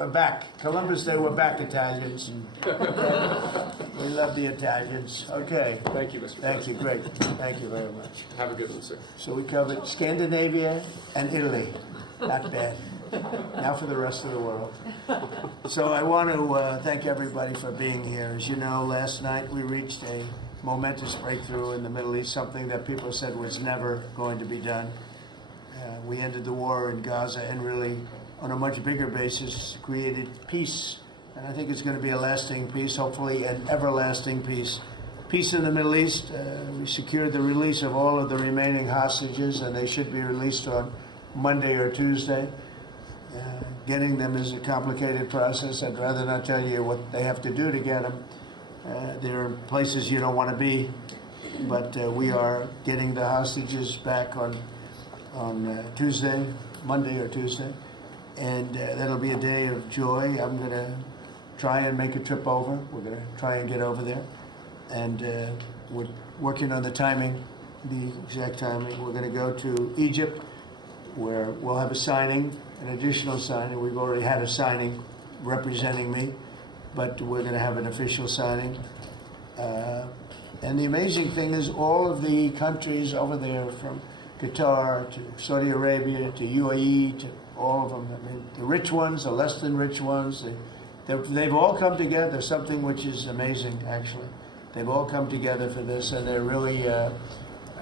We're back. Columbus Day, we're back, Italians. We love the Italians. Okay. Thank you, Mr. Thank you. President. Great. Thank you very much. Have a good one, sir. So we covered Scandinavia and Italy. Not bad. Now for the rest of the world. So I want to thank everybody for being here. As you know, last night we reached a momentous breakthrough in the Middle East, something that people said was never going to be done. We ended the war in Gaza and really, on a much bigger basis, created peace. And I think it's going to be a lasting peace, hopefully an everlasting peace. Peace in the Middle East. We secured the release of all of the remaining hostages, and they should be released on Monday or Tuesday. Getting them is a complicated process. I'd rather not tell you what they have to do to get them. There are places you don't want to be, but we are getting the hostages back on Tuesday, Monday or Tuesday, and that'll be a day of joy. I'm going to try and make a trip over. We're going to try and get over there, and we're working on the timing, the exact timing. We're going to go to Egypt, where we'll have a signing, an additional signing. We've already had a signing representing me, but we're going to have an official signing. And the amazing thing is all of the countries over there, from Qatar to Saudi Arabia to UAE to all of them, I mean, the rich ones, the less than rich ones, they've all come together, something which is amazing, actually. They've all come together for this, and they're really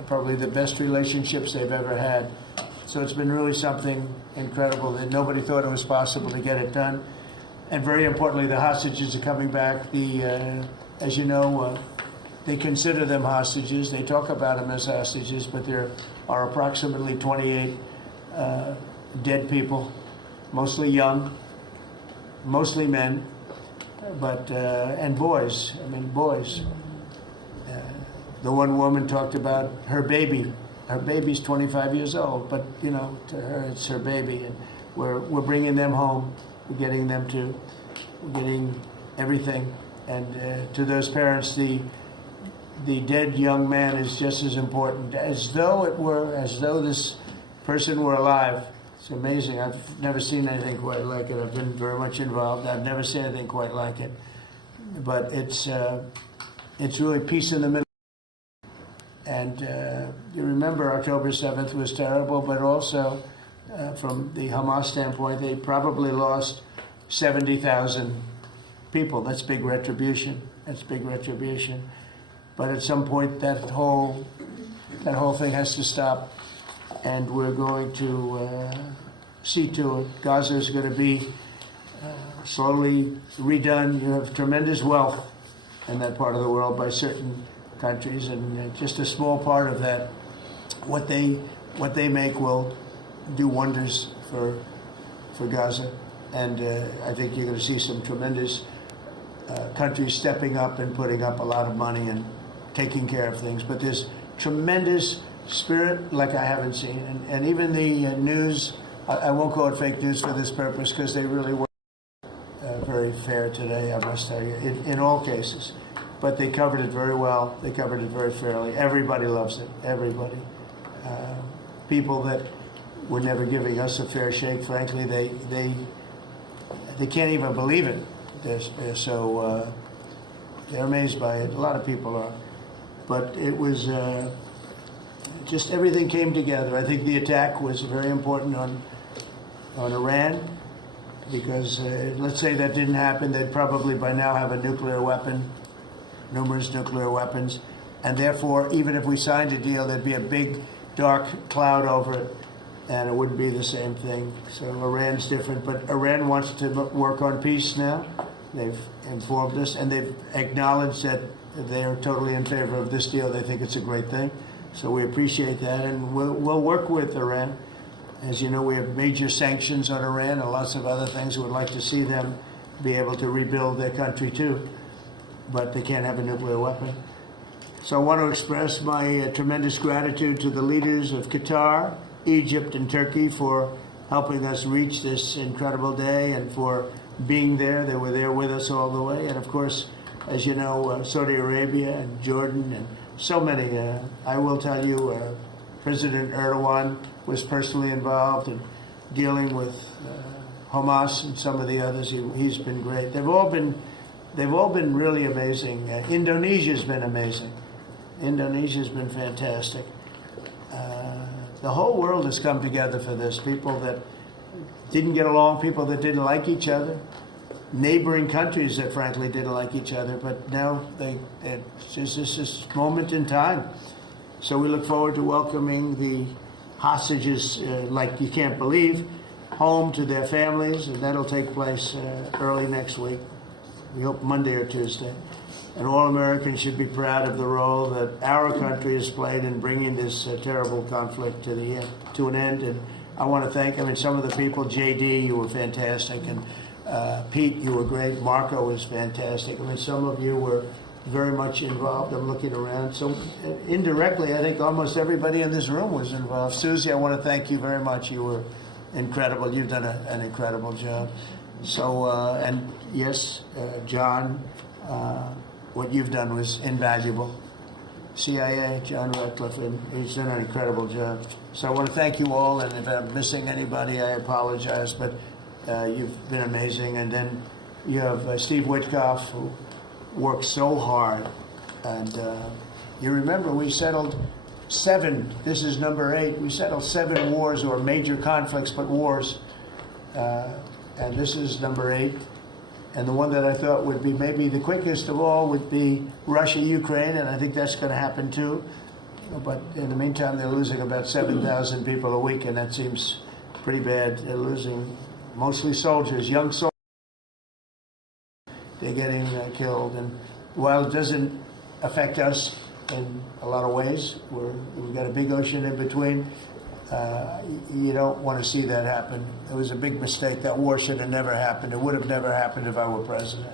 probably the best relationships they've ever had. So it's been really something incredible that nobody thought it was possible to get it done. And very importantly, the hostages are coming back. As you know, they consider them hostages. They talk about them as hostages, but there are approximately 28 dead people, mostly young, mostly men, but and boys. I mean, boys. The one woman talked about her baby. Her baby's 25 years old, but you know, to her it's her baby, and we're bringing them home. We're getting them we're getting everything, and to those parents, the dead young man is just as important, as though this person were alive. It's amazing. I've never seen anything quite like it. I've been very much involved. I've never seen anything quite like it. But it's really peace in the middle. And you remember October 7th was terrible, but also from the Hamas standpoint, they probably lost 70,000 people. That's big retribution. That's big retribution. But at some point, that whole thing has to stop, and we're going to see to it. Gaza is going to be slowly redone. You have tremendous wealth in that part of the world by certain countries, and just a small part of that, what they make will do wonders for Gaza. And I think you're going to see some tremendous countries stepping up and putting up a lot of money and taking care of things. But there's tremendous spirit like I haven't seen. And even the news, I won't call it fake news for this purpose, because they really were very fair today, I must tell you, in all cases. But they covered it very well. They covered it very fairly. Everybody loves it. Everybody. People that were never giving us a fair shake, frankly, they can't even believe it. They're so they're amazed by it. A lot of people are. But it was just everything came together. I think the attack was very important on Iran, because let's say that didn't happen, they'd probably by now have a nuclear weapon, numerous nuclear weapons, and therefore, even if we signed a deal, there'd be a big dark cloud over it, and it wouldn't be the same thing. So Iran's different, but Iran wants to work on peace now. They've informed us, and they've acknowledged that they are totally in favor of this deal. They think it's a great thing. So we appreciate that, and we'll work with Iran. As you know, we have major sanctions on Iran and lots of other things. We'd like to see them be able to rebuild their country too, but they can't have a nuclear weapon. So I want to express my tremendous gratitude to the leaders of Qatar, Egypt, and Turkey for helping us reach this incredible day and for being there. They were there with us all the way. And of course, as you know, Saudi Arabia and Jordan and so many. I will tell you, President Erdogan was personally involved in dealing with Hamas and some of the others. He's been great. They've all been really amazing. Indonesia's been amazing. Indonesia's been fantastic. The whole world has come together for this. People that didn't get along, people that didn't like each other, neighboring countries that frankly didn't like each other, but now it's just this moment in time. So we look forward to welcoming the hostages, like you can't believe, home to their families, and that'll take place early next week. We hope Monday or Tuesday. And all Americans should be proud of the role that our country has played in bringing this terrible conflict to an end. And I want to thank, some of the people, JD, you were fantastic, and Pete, you were great. Marco was fantastic. Some of you were very much involved. I'm looking around. So indirectly, I think almost everybody in this room was involved. Susie, I want to thank you very much. You were incredible. You've done an incredible job. So, and yes, John, what you've done was invaluable. CIA, John Ratcliffe, and he's done an incredible job. So I want to thank you all, and if I'm missing anybody, I apologize, but you've been amazing. And then you have Steve Witkoff, who worked so hard. And you remember we settled 7, this is number 8, we settled 7 wars or major conflicts, but wars. And this is number 8. And the one that I thought would be maybe the quickest of all would be Russia-Ukraine, and I think that's going to happen too. But in the meantime, they're losing about 7,000 people a week, and that seems pretty bad. They're losing mostly soldiers, young soldiers. They're getting killed. And while it doesn't affect us in a lot of ways, we've got a big ocean in between, you don't want to see that happen. It was a big mistake. That war should have never happened. It would have never happened if I were president.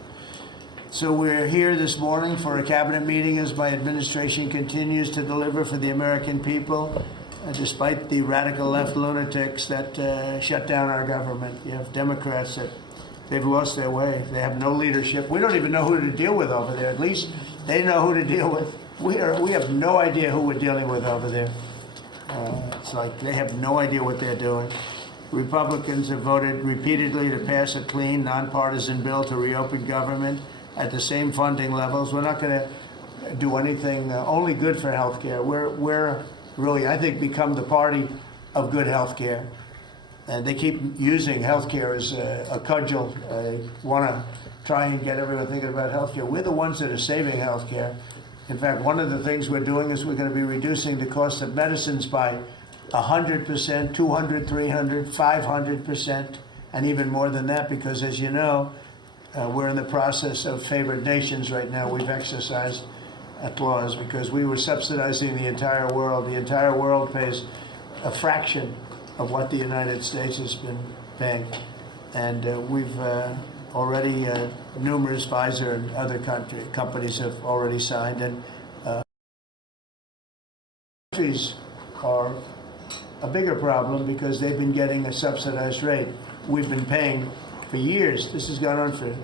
So we're here this morning for a cabinet meeting as my administration continues to deliver for the American people, despite the radical left lunatics that shut down our government. You have Democrats that they've lost their way. They have no leadership. We don't even know who to deal with over there. At least they know who to deal with. We have no idea who we're dealing with over there. It's like they have no idea what they're doing. Republicans have voted repeatedly to pass a clean, nonpartisan bill to reopen government at the same funding levels. We're not going to do anything only good for health care. We're really, I think, become the party of good health care. And they keep using health care as a cudgel. They want to try and get everyone thinking about health care. We're the ones that are saving health care. In fact, one of the things we're doing is we're going to be reducing the cost of medicines by 100%, 200, 300, 500%, and even more than that, because as you know, we're in the process of favored nations right now. We've exercised a clause because we were subsidizing the entire world. The entire world pays a fraction of what the United States has been paying. And we've already, numerous Pfizer and other companies have already signed. And countries are a bigger problem because they've been getting a subsidized rate. We've been paying for years. This has gone on for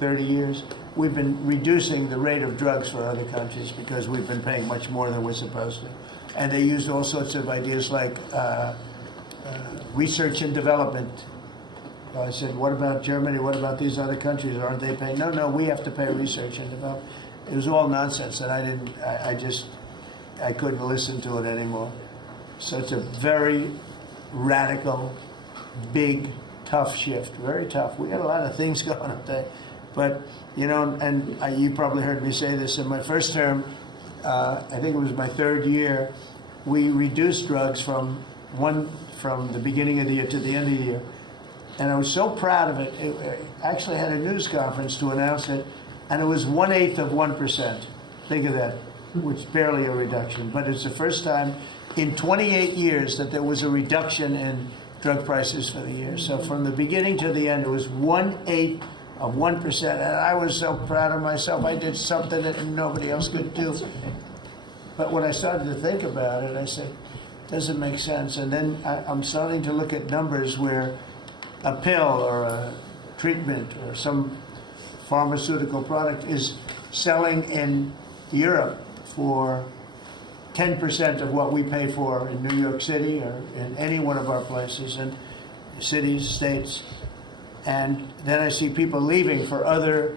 30 years. We've been reducing the rate of drugs for other countries because we've been paying much more than we're supposed to. And they used all sorts of ideas like research and development. I said, what about Germany? What about these other countries? Aren't they paying? No, we have to pay research and development. It was all nonsense, and I couldn't listen to it anymore. So it's a very radical, big, tough shift. Very tough. We got a lot of things going up there. But, you probably heard me say this in my first term. I think it was my 3rd year. We reduced drugs from the beginning of the year to the end of the year. And I was so proud of it. I actually had a news conference to announce it, and it was 1/8 of 1%. Think of that, which is barely a reduction. But it's the first time in 28 years that there was a reduction in drug prices for the year. So from the beginning to the end, it was 1/8 of 1%. And I was so proud of myself. I did something that nobody else could do. But when I started to think about it, I said, doesn't make sense. And then I'm starting to look at numbers where a pill or a treatment or some pharmaceutical product is selling in Europe for 10% of what we pay for in New York City or in any one of our places and cities, states. And then I see people leaving for other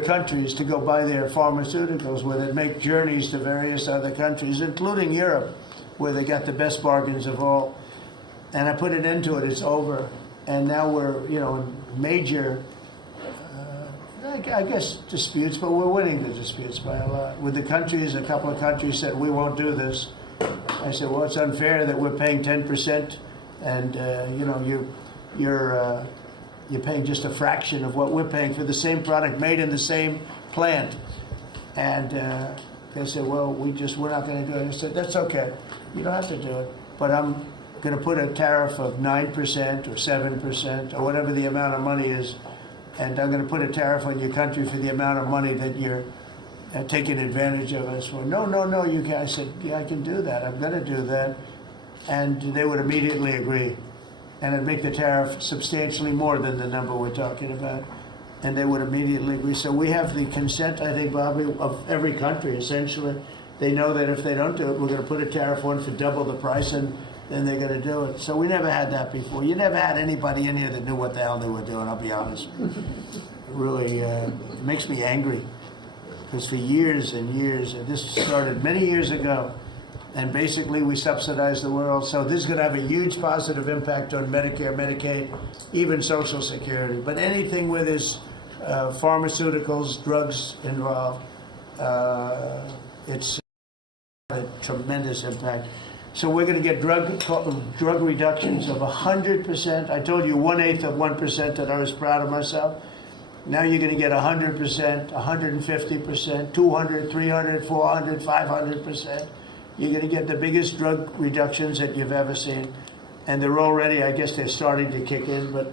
countries to go buy their pharmaceuticals, where they make journeys to various other countries, including Europe, where they got the best bargains of all. And I put an end to it. It's over. And now we're, in major, I guess, disputes, but we're winning the disputes by a lot. With the countries, a couple of countries said, we won't do this. I said, well, it's unfair that we're paying 10%, and, you're paying just a fraction of what we're paying for the same product made in the same plant. And they said, well, we're not going to do it. I said, that's okay. You don't have to do it. But I'm going to put a tariff of 9% or 7% or whatever the amount of money is. And I'm going to put a tariff on your country for the amount of money that you're taking advantage of us for. No, you can't. I said, yeah, I can do that. I'm going to do that. And they would immediately agree. And it'd make the tariff substantially more than the number we're talking about. And they would immediately agree. So we have the consent, I think, Bobby, of every country, essentially. They know that if they don't do it, we're going to put a tariff on for double the price, and then they're going to do it. So we never had that before. You never had anybody in here that knew what the hell they were doing, I'll be honest. It really it makes me angry. Because for years and years, and this started many years ago, and basically we subsidize the world. So this is going to have a huge positive impact on Medicare, Medicaid, even Social Security. But anything where there's pharmaceuticals, drugs involved, it's a tremendous impact. So we're going to get drug reductions of 100%. I told you 1/8 of 1% that I was proud of myself. Now you're going to get 100%, 150%, 200, 300, 400, 500%. You're going to get the biggest drug reductions that you've ever seen. And they're already, I guess they're starting to kick in, but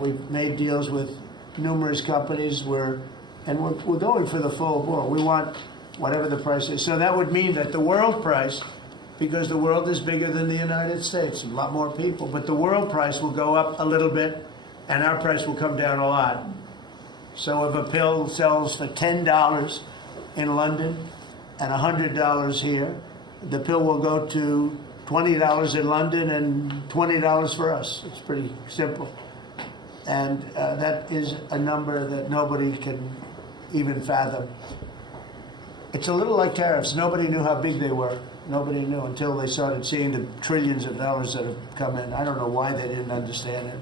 we've made deals with numerous companies and we're going for the full bore. We want whatever the price is. So that would mean that the world price, because the world is bigger than the United States, a lot more people, but the world price will go up a little bit and our price will come down a lot. So if a pill sells for $10 in London and $100 here, the pill will go to $20 in London and $20 for us. It's pretty simple. And that is a number that nobody can even fathom. It's a little like tariffs. Nobody knew how big they were. Nobody knew until they started seeing the trillions of dollars that have come in. I don't know why they didn't understand it.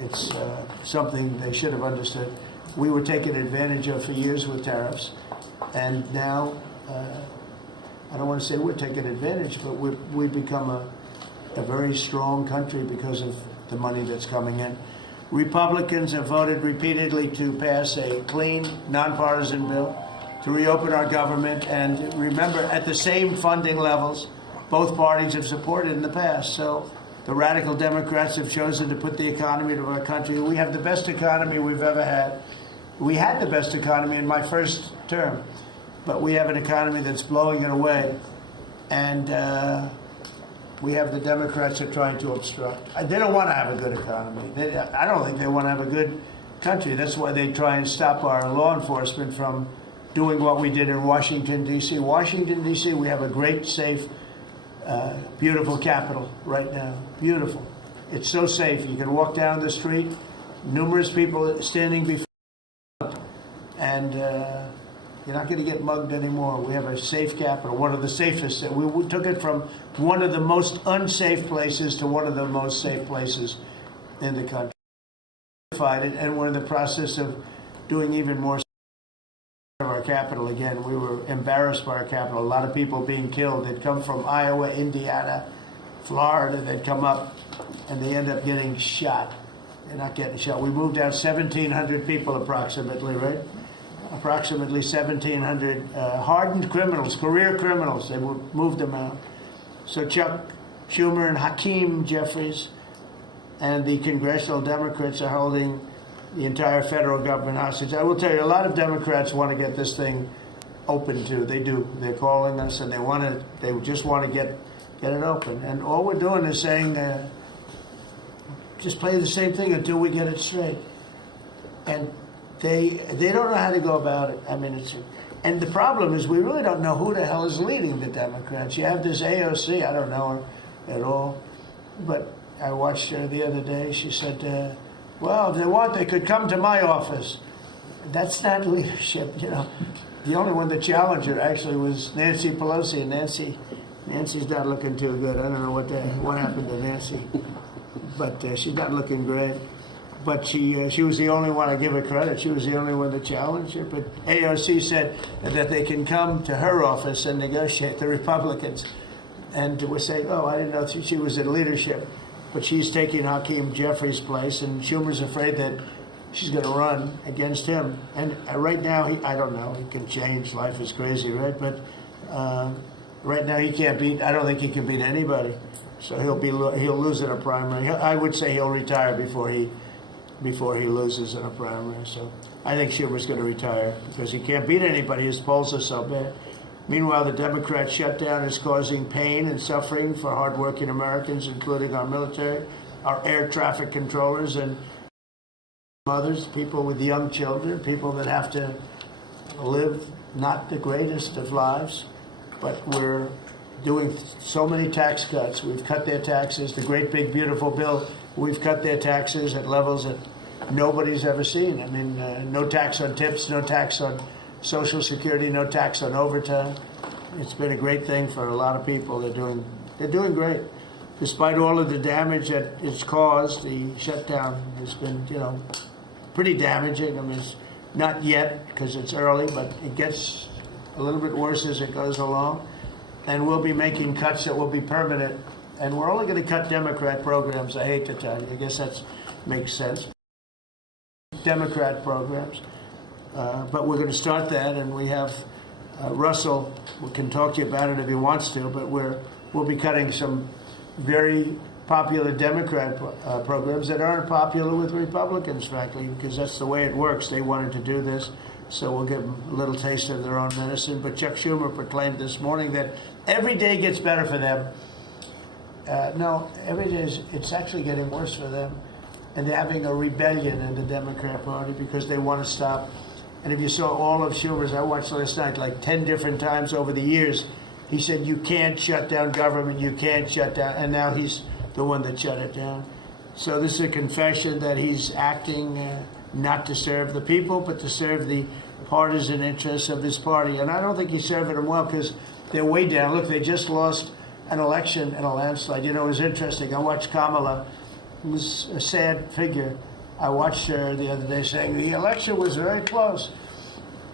It's something they should have understood. We were taken advantage of for years with tariffs. And now, I don't want to say we're taking advantage, but we've become a very strong country because of the money that's coming in. Republicans have voted repeatedly to pass a clean, nonpartisan bill to reopen our government. And remember, at the same funding levels, both parties have supported in the past. So the radical Democrats have chosen to put the economy of our country. We have the best economy we've ever had. We had the best economy in my first term, but we have an economy that's blowing it away. And we have the Democrats that are trying to obstruct. They don't want to have a good economy. I don't think they want to have a good country. That's why they try and stop our law enforcement from doing what we did in Washington, D.C. Washington, D.C., we have a great, safe, beautiful capital right now. Beautiful. It's so safe. You can walk down the street, numerous people standing before, and you're not going to get mugged anymore. We have a safe capital, one of the safest. We took it from one of the most unsafe places to one of the most safe places in the country. And we're in the process of doing even more of our capital again. We were embarrassed by our capital. A lot of people being killed. They'd come from Iowa, Indiana, Florida. They'd come up and they end up getting shot. They're not getting shot. We moved out 1,700 people approximately, right? Approximately 1,700 hardened criminals, career criminals. They moved them out. So Chuck Schumer and Hakeem Jeffries and the congressional Democrats are holding the entire federal government hostage. I will tell you, a lot of Democrats want to get this thing open too. They do. They're calling us and they just want to get it open. And all we're doing is saying, just play the same thing until we get it straight. And they don't know how to go about it. I mean, and the problem is we really don't know who the hell is leading the Democrats. You have this AOC, I don't know her at all, but I watched her the other day. She said, well, if they want, they could come to my office. That's not leadership, you know. The only one that challenged her actually was Nancy Pelosi, and Nancy's not looking too good. I don't know what happened to Nancy, but she's not looking great. But she was the only one, I give her credit, she was the only one that challenged her. But AOC said that they can come to her office and negotiate, the Republicans. And we're saying, oh, I didn't know she was in leadership. But she's taking Hakeem Jeffries' place, and Schumer's afraid that she's going to run against him. And right now, I don't know, he can change, life is crazy, right? But right now he can't beat, I don't think he can beat anybody. So he'll lose in a primary. I would say he'll retire before he loses in a primary. So I think Schumer's going to retire because he can't beat anybody. His polls are so bad. Meanwhile, the Democrat shutdown is causing pain and suffering for hardworking Americans, including our military, our air traffic controllers, and others, people with young children, people that have to live not the greatest of lives. But we're doing so many tax cuts. We've cut their taxes. The great big beautiful bill, we've cut their taxes at levels that nobody's ever seen. I mean, no tax on tips, no tax on Social Security, no tax on overtime. It's been a great thing for a lot of people. They're doing great. Despite all of the damage that it's caused, the shutdown has been, you know, pretty damaging. I mean, it's not yet because it's early, but it gets a little bit worse as it goes along. And we'll be making cuts that will be permanent. And we're only going to cut Democrat programs. I hate to tell you. I guess that makes sense. Democrat programs. But we're going to start that, and we have Russell, we can talk to you about it if he wants to, but we'll be cutting some very popular Democrat programs that aren't popular with Republicans, frankly, because that's the way it works. They wanted to do this, so we'll give them a little taste of their own medicine. But Chuck Schumer proclaimed this morning that every day gets better for them. No, every day it's actually getting worse for them. And they're having a rebellion in the Democrat Party because they want to stop. And if you saw all of Schumer's, I watched last night like 10 different times over the years, he said, you can't shut down government, you can't shut down, and now he's the one that shut it down. So this is a confession that he's acting not to serve the people, but to serve the partisan interests of his party. And I don't think he's serving them well because they're way down. Look, they just lost an election in a landslide. You know, it was interesting. I watched Kamala, who was a sad figure. I watched her the other day saying the election was very close.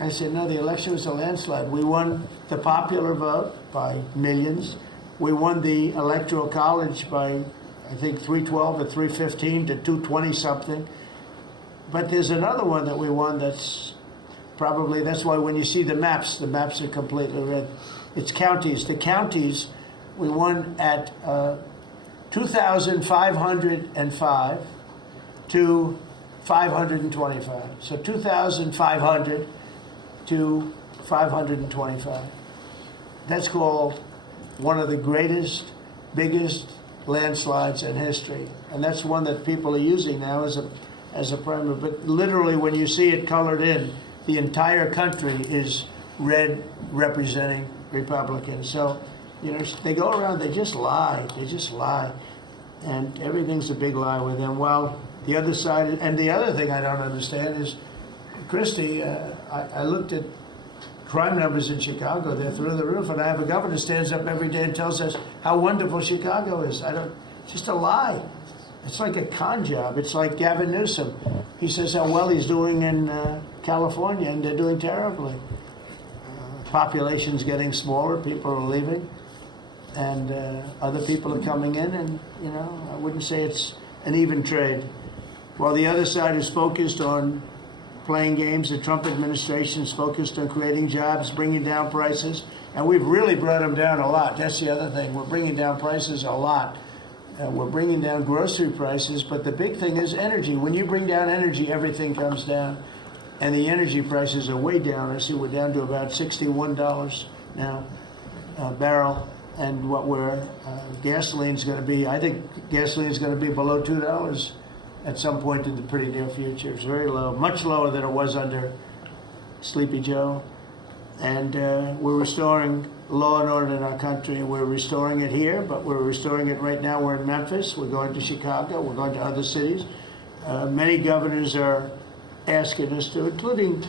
I said, no, the election was a landslide. We won the popular vote by millions. We won the Electoral College by, I think, 312 or 315 to 220 something. But there's another one that we won that's why when you see the maps are completely red. It's counties. The counties, we won at 2,505 to 525. So 2,500 to 525. That's called one of the greatest, biggest landslides in history. And that's one that people are using now as a primary. But literally, when you see it colored in, the entire country is red representing Republicans. So, you know, they go around, they just lie. They just lie. And everything's a big lie with them. Well, the other side, and the other thing I don't understand is, Christie, I looked at crime numbers in Chicago. They're through the roof. And I have a governor who stands up every day and tells us how wonderful Chicago is. It's just a lie. It's like a con job. It's like Gavin Newsom. He says how well he's doing in California, and they're doing terribly. Population's getting smaller. People are leaving. And other people are coming in. And, you know, I wouldn't say it's an even trade. While the other side is focused on playing games, the Trump administration is focused on creating jobs, bringing down prices, and we've really brought them down a lot. That's the other thing. We're bringing down prices a lot. We're bringing down grocery prices, but the big thing is energy. When you bring down energy, everything comes down, and the energy prices are way down. I see we're down to about $61 now a barrel, and what gasoline's going to be, I think gasoline's going to be below $2 at some point in the pretty near future. It's very low, much lower than it was under Sleepy Joe. And we're restoring law and order in our country. We're restoring it here, but we're restoring it right now. We're in Memphis. We're going to Chicago. We're going to other cities. Many governors are asking us to, including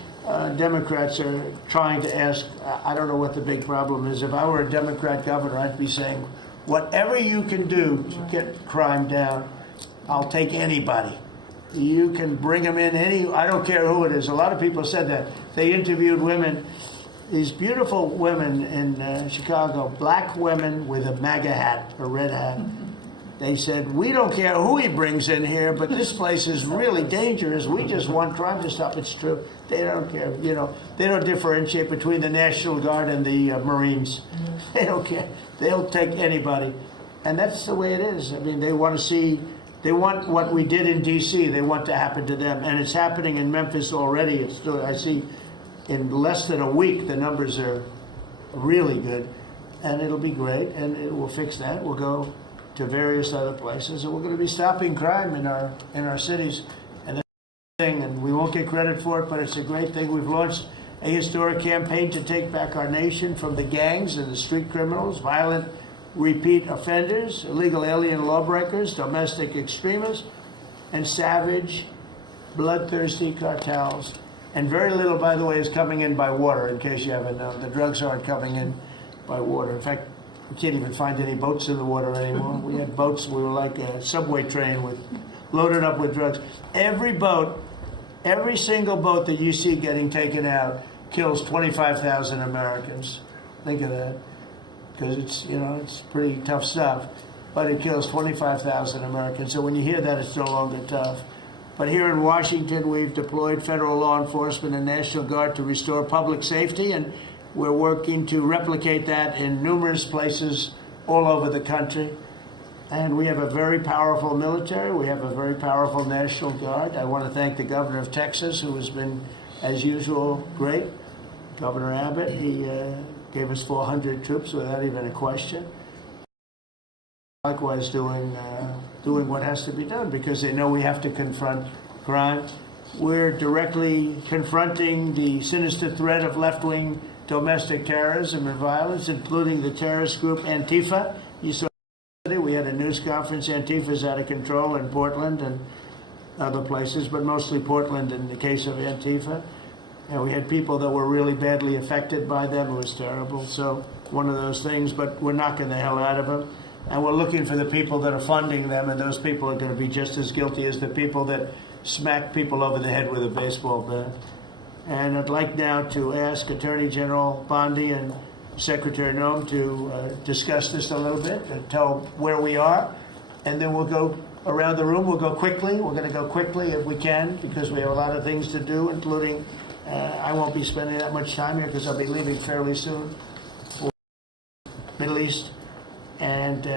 Democrats are trying to ask. I don't know what the big problem is. If I were a Democrat governor, I'd be saying, whatever you can do to get crime down, I'll take anybody. You can bring them in I don't care who it is. A lot of people said that. They interviewed women, these beautiful women in Chicago, black women with a MAGA hat, a red hat. They said, we don't care who he brings in here, but this place is really dangerous. We just want crime to stop. It's true. They don't care. You know, they don't differentiate between the National Guard and the Marines. They don't care. They'll take anybody. And that's the way it is. I mean, they want to see, they want what we did in D.C., they want to happen to them. And it's happening in Memphis already. It's still, I see in less than a week, the numbers are really good. And it'll be great, and it will fix that. We'll go to various other places, and we're going to be stopping crime in our cities. And that's a thing, and we won't get credit for it, but it's a great thing. We've launched a historic campaign to take back our nation from the gangs and the street criminals, violent repeat offenders, illegal alien lawbreakers, domestic extremists, and savage, bloodthirsty cartels. And very little, by the way, is coming in by water, in case you haven't known. The drugs aren't coming in by water. In fact, we can't even find any boats in the water anymore. We had boats, we were like a subway train loaded up with drugs. Every boat, every single boat that you see getting taken out kills 25,000 Americans. Think of that. Because it's, you know, it's pretty tough stuff. But it kills 25,000 Americans. So when you hear that, it's no longer tough. But here in Washington, we've deployed federal law enforcement and National Guard to restore public safety, and we're working to replicate that in numerous places all over the country. And we have a very powerful military. We have a very powerful National Guard. I want to thank the governor of Texas, who has been, as usual, great. Governor Abbott, he gave us 400 troops without even a question. Likewise, doing what has to be done, because they know we have to confront crime. We're directly confronting the sinister threat of left-wing domestic terrorism and violence, including the terrorist group Antifa. You saw we had a news conference. Antifa's out of control in Portland and other places, but mostly Portland in the case of Antifa. And we had people that were really badly affected by them. It was terrible. So one of those things, but we're knocking the hell out of them. And we're looking for the people that are funding them, and those people are going to be just as guilty as the people that smack people over the head with a baseball bat. And I'd like now to ask Attorney General Bondi and Secretary Noem to discuss this a little bit and tell where we are. And then we'll go around the room. We'll go quickly. We're going to go quickly if we can, because we have a lot of things to do, including I won't be spending that much time here because I'll be leaving fairly soon for Middle East. And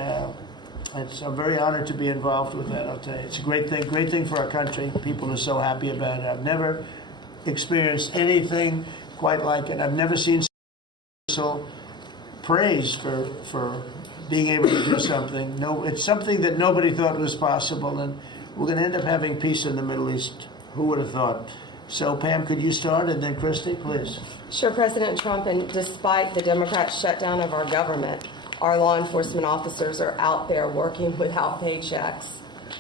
I'm very honored to be involved with that, I'll tell you. It's a great thing for our country. People are so happy about it. I've never experienced anything quite like it. I've never seen so praise for being able to do something. No, it's something that nobody thought was possible, and we're going to end up having peace in the Middle East. Who would have thought? So, Pam, could you start, and then Christy, please. Sure, President Trump, and despite the Democrat shutdown of our government, our law enforcement officers are out there working without paychecks,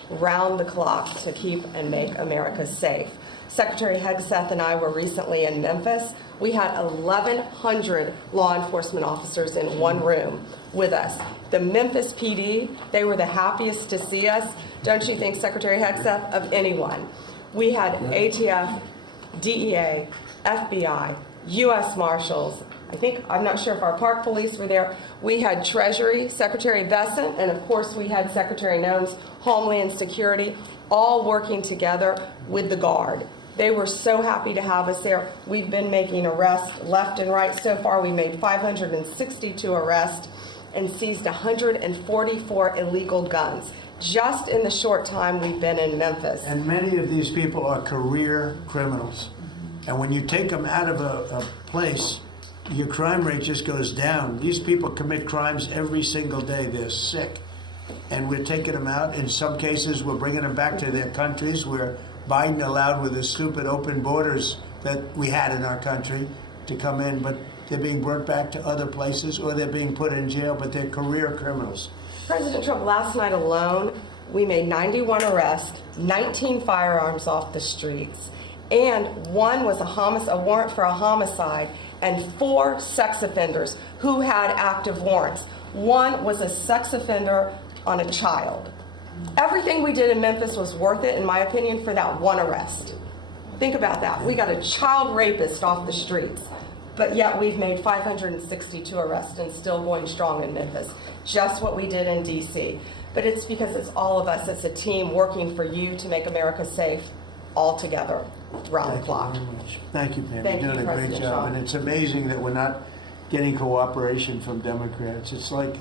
round the clock, to keep and make America safe. Secretary Hegseth and I were recently in Memphis. We had 1,100 law enforcement officers in one room with us. The Memphis PD, they were the happiest to see us, don't you think, Secretary Hegseth, of anyone. We had ATF, DEA, FBI, U.S. Marshals. I'm not sure if our park police were there. We had Treasury, Secretary Bessent, and of course we had Secretary Noem's Homeland Security, all working together with the Guard. They were so happy to have us there. We've been making arrests left and right. So far, we made 562 arrests and seized 144 illegal guns, just in the short time we've been in Memphis. And many of these people are career criminals. And when you take them out of a place, your crime rate just goes down. These people commit crimes every single day. They're sick. And we're taking them out. In some cases, we're bringing them back to their countries where Biden allowed, with the stupid open borders that we had in our country, to come in. But they're being brought back to other places, or they're being put in jail, but they're career criminals. President Trump, last night alone, we made 91 arrests, 19 firearms off the streets, and one was a warrant for a homicide, and 4 sex offenders who had active warrants. One was a sex offender on a child. Everything we did in Memphis was worth it, in my opinion, for that one arrest. Think about that. We got a child rapist off the streets, but yet we've made 562 arrests and still going strong in Memphis. Just what we did in D.C. But it's because it's all of us. It's a team working for you to make America safe all together around the clock. Thank you very much. Thank you, Pam. Thank You're you, doing a great President job. Trump. And it's amazing that we're not getting cooperation from Democrats. It's like,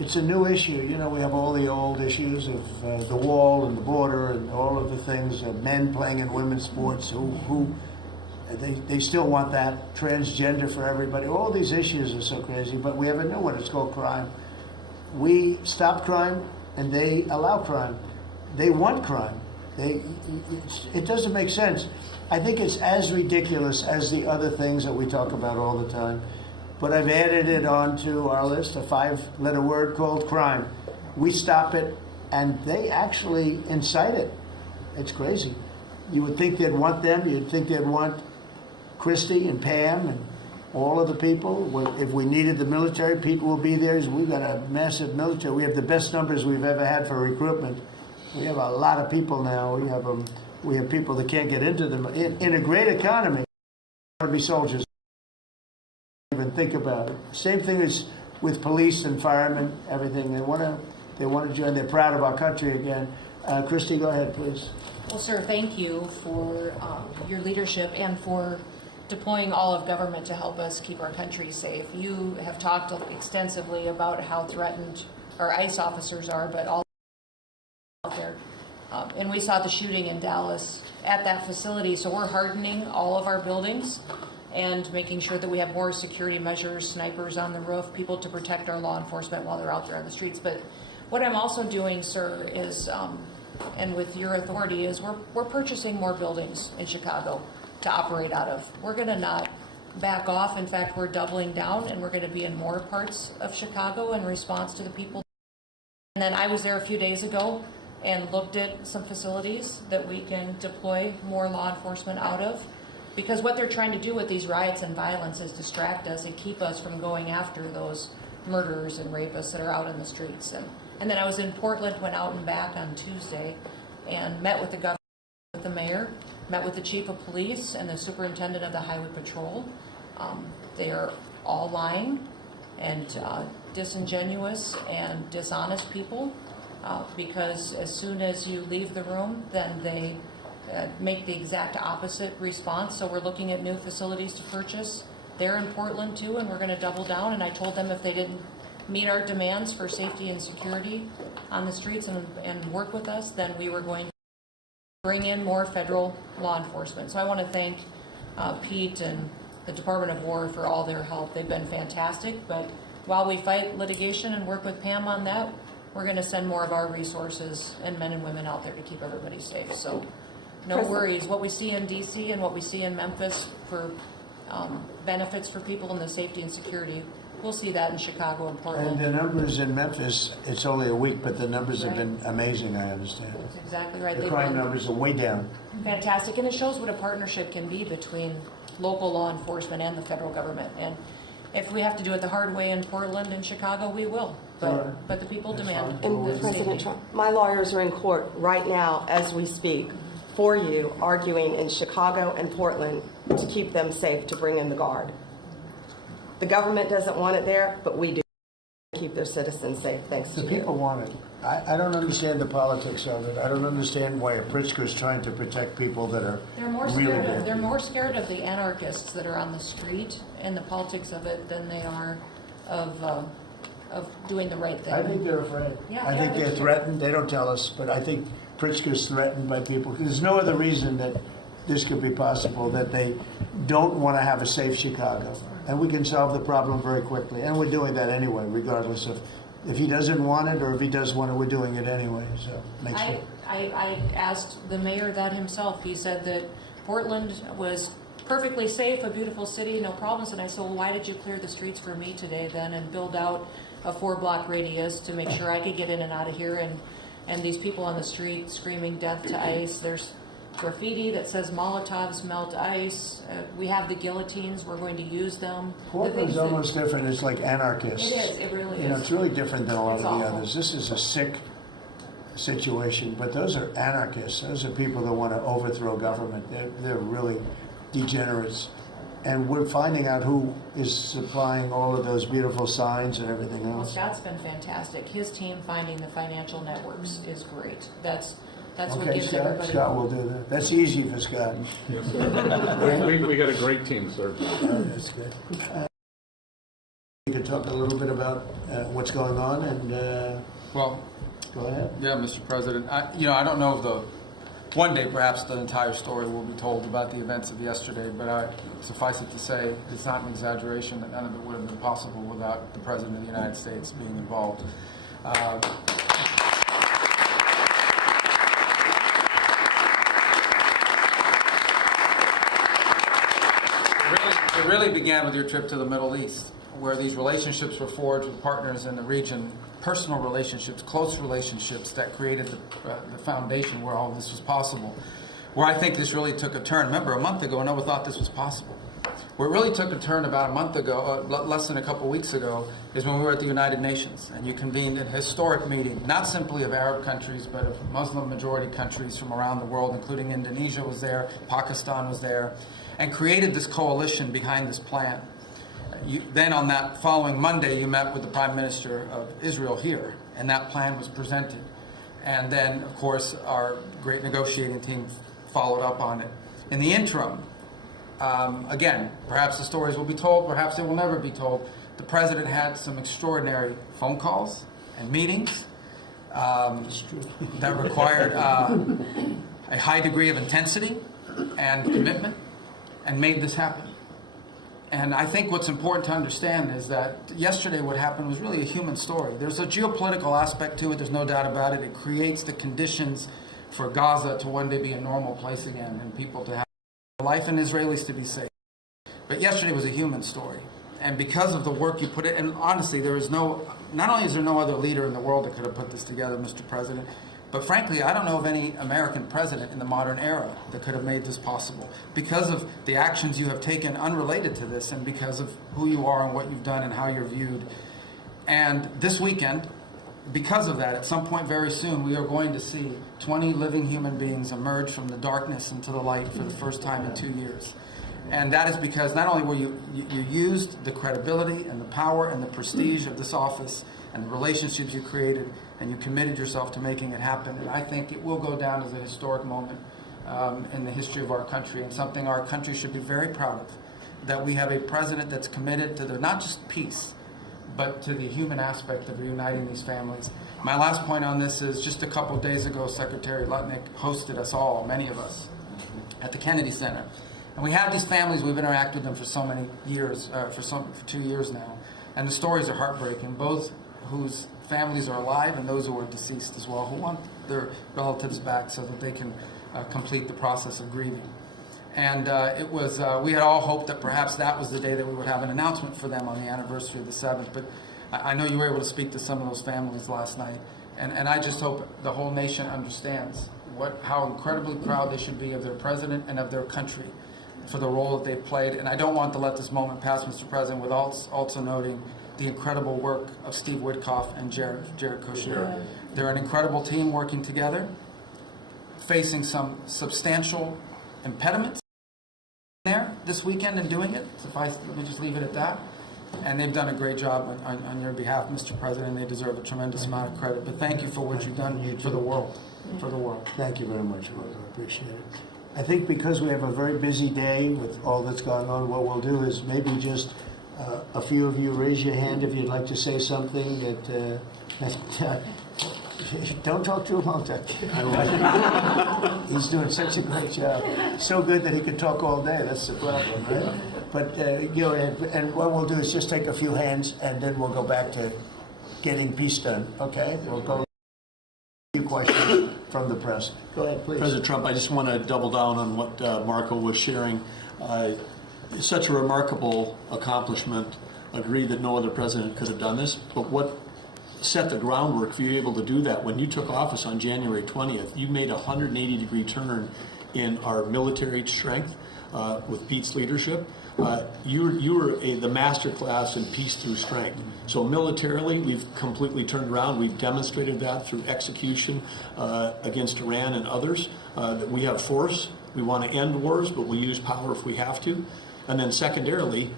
it's a new issue. You know, we have all the old issues of the wall and the border and all of the things, men playing in women's sports they still want that, transgender for everybody. All these issues are so crazy, but we have a new one. It's called crime. We stop crime and they allow crime. They want crime. It doesn't make sense. I think it's as ridiculous as the other things that we talk about all the time. But I've added it onto our list, a 5-letter word called crime. We stop it, and they actually incite it. It's crazy. You would think they'd want them. You'd think they'd want Christy and Pam and all of the people. If we needed the military, people will be there. We've got a massive military. We have the best numbers we've ever had for recruitment. We have a lot of people now. We have people that can't get into them. In a great economy, want to be soldiers. Even think about it. Same thing as with police and firemen, everything. They want to join. They're proud of our country again. Christy, go ahead, please. Well, sir, thank you for your leadership and for deploying all of government to help us keep our country safe. You have talked extensively about how threatened our ICE officers are, but all out there. And we saw the shooting in Dallas at that facility, so we're hardening all of our buildings and making sure that we have more security measures, snipers on the roof, people to protect our law enforcement while they're out there on the streets. But what I'm also doing, sir, is, and with your authority, is we're purchasing more buildings in Chicago to operate out of. We're going to not back off. In fact, we're doubling down, and we're going to be in more parts of Chicago in response to the people. And then I was there a few days ago and looked at some facilities that we can deploy more law enforcement out of. Because what they're trying to do with these riots and violence is distract us and keep us from going after those murderers and rapists that are out in the streets. And then I was in Portland, went out and back on Tuesday, and met with the governor, with the mayor, met with the chief of police and the superintendent of the highway patrol. They are all lying and disingenuous and dishonest people because as soon as you leave the room, then they make the exact opposite response. So we're looking at new facilities to purchase. They're in Portland too, and we're going to double down. And I told them if they didn't meet our demands for safety and security on the streets and work with us, then we were going to bring in more federal law enforcement. So I want to thank Pete and the Department of War for all their help. They've been fantastic. But while we fight litigation and work with Pam on that, we're going to send more of our resources and men and women out there to keep everybody safe. So no worries. What we see in D.C. and what we see in Memphis for benefits for people in the safety and security, we'll see that in Chicago and Portland. And the numbers in Memphis, it's only a week, but the numbers have Right. been amazing, I understand. That's exactly right. The They've crime been numbers are way down. fantastic, and it shows what a partnership can be between local law enforcement and the federal government. And if we have to do it the hard way in Portland and Chicago, we will. But the people demand And the President safety. Trump, my lawyers are in court right now as we speak for you, arguing in Chicago and Portland to keep them safe, to bring in the guard. The government doesn't want it there, but we do. Keep their citizens safe, thanks to The you. people want it. I don't understand the politics of it. I don't understand why a Pritzker is trying to protect people that are They're more really scared bad. of, they're more scared of the anarchists that are on the street and the politics of it than they are of doing the right thing. I think they're afraid. Yeah, I think they're they're threatened. They don't tell us, but I think Pritzker's threatened by people. There's no other reason that this could be possible, that they don't want to have a safe Chicago. And we can solve the problem very quickly. And we're doing that anyway, regardless of if he doesn't want it or if he does want it, we're doing it anyway. So make sure. I asked the mayor that himself. He said that Portland was perfectly safe, a beautiful city, no problems. And I said, well, why did you clear the streets for me today then and build out a 4-block radius to make sure I could get in and out of here? And these people on the street screaming death to ICE. There's graffiti that says Molotovs melt ICE. We have the guillotines. We're going to use them. Portland's almost different. It's like anarchists. It is. It really You know, is. it's really different than a lot It's of the awful. others. This is a sick situation, but those are anarchists. Those are people that want to overthrow government. They're really degenerates. And we're finding out who is supplying all of those beautiful signs and everything Well, else. Scott's been fantastic. His team finding the financial networks is great. That's what Okay, gives Scott, everybody. Scott will do that. That's easy for Scott. Yes, sir. We got a great team, sir. That's good. You could talk a little bit about what's going on, and Well, go ahead. yeah, Mr. President. I don't know if one day perhaps the entire story will be told about the events of yesterday, but suffice it to say, it's not an exaggeration that none of it would have been possible without the President of the United States being involved. It really began with your trip to the Middle East, where these relationships were forged with partners in the region, personal relationships, close relationships that created the foundation where all this was possible. Where I think this really took a turn. Remember, a month ago, no one thought this was possible. Where it really took a turn about a month ago, less than a couple weeks ago, is when we were at the United Nations, and you convened a historic meeting, not simply of Arab countries, but of Muslim-majority countries from around the world, including Indonesia was there, Pakistan was there, and created this coalition behind this plan. Then on that following Monday, you met with the Prime Minister of Israel here, and that plan was presented. And then, of course, our great negotiating team followed up on it. In the interim, again, perhaps the stories will be told, perhaps they will never be told. The President had some extraordinary phone calls and meetings that required a high degree of intensity and commitment, and made this happen. And I think what's important to understand is that yesterday what happened was really a human story. There's a geopolitical aspect to it, there's no doubt about it. It creates the conditions for Gaza to one day be a normal place again and people to have life and Israelis to be safe. But yesterday was a human story. And because of the work you put in, and honestly, not only is there no other leader in the world that could have put this together, Mr. President, but frankly, I don't know of any American president in the modern era that could have made this possible. Because of the actions you have taken unrelated to this, and because of who you are and what you've done and how you're viewed. And this weekend, because of that, at some point very soon, we are going to see 20 living human beings emerge from the darkness into the light for the first time in 2 years. And that is because not only were you used the credibility and the power and the prestige of this office and the relationships you created, and you committed yourself to making it happen. And I think it will go down as a historic moment in the history of our country, and something our country should be very proud of, that we have a president that's committed to not just peace, but to the human aspect of reuniting these families. My last point on this is just a couple days ago, Secretary Lutnick hosted us all, many of us, at the Kennedy Center. And we have these families, we've interacted with them for so many years, for 2 years now. And the stories are heartbreaking, both whose families are alive and those who are deceased as well, who want their relatives back so that they can complete the process of grieving. And we had all hoped that perhaps that was the day that we would have an announcement for them on the anniversary of the 7th. But I know you were able to speak to some of those families last night. And I just hope the whole nation understands how incredibly proud they should be of their president and of their country for the role that they've played. And I don't want to let this moment pass, Mr. President, without also noting the incredible work of Steve Witkoff and Jared Kushner. Yeah. They're an incredible team working together, facing some substantial impediments there this weekend in doing it. Let me just leave it at that. And they've done a great job on your behalf, Mr. President. They deserve a tremendous amount of credit. But thank you for what you've done for the world. For the world. Thank you very much, Rosa. I appreciate it. I think because we have a very busy day with all that's going on, what we'll do is maybe just a few of you raise your hand if you'd like to say something don't talk too long. He's doing such a great job. So good that he could talk all day. That's the problem, right? But go ahead. And what we'll do is just take a few hands, and then we'll go back to getting peace done. Okay? We'll go a few questions from the press. Go ahead, please. President Trump, I just want to double down on what Marco was sharing. It's such a remarkable accomplishment. Agree that no other president could have done this, but what set the groundwork for you able to do that? When you took office on January 20th, you made a 180-degree turn in our military strength with Pete's leadership. You were the master class in peace through strength. So militarily, we've completely turned around. We've demonstrated that through execution against Iran and others, that we have force. We want to end wars, but we use power if we have to. And then secondarily,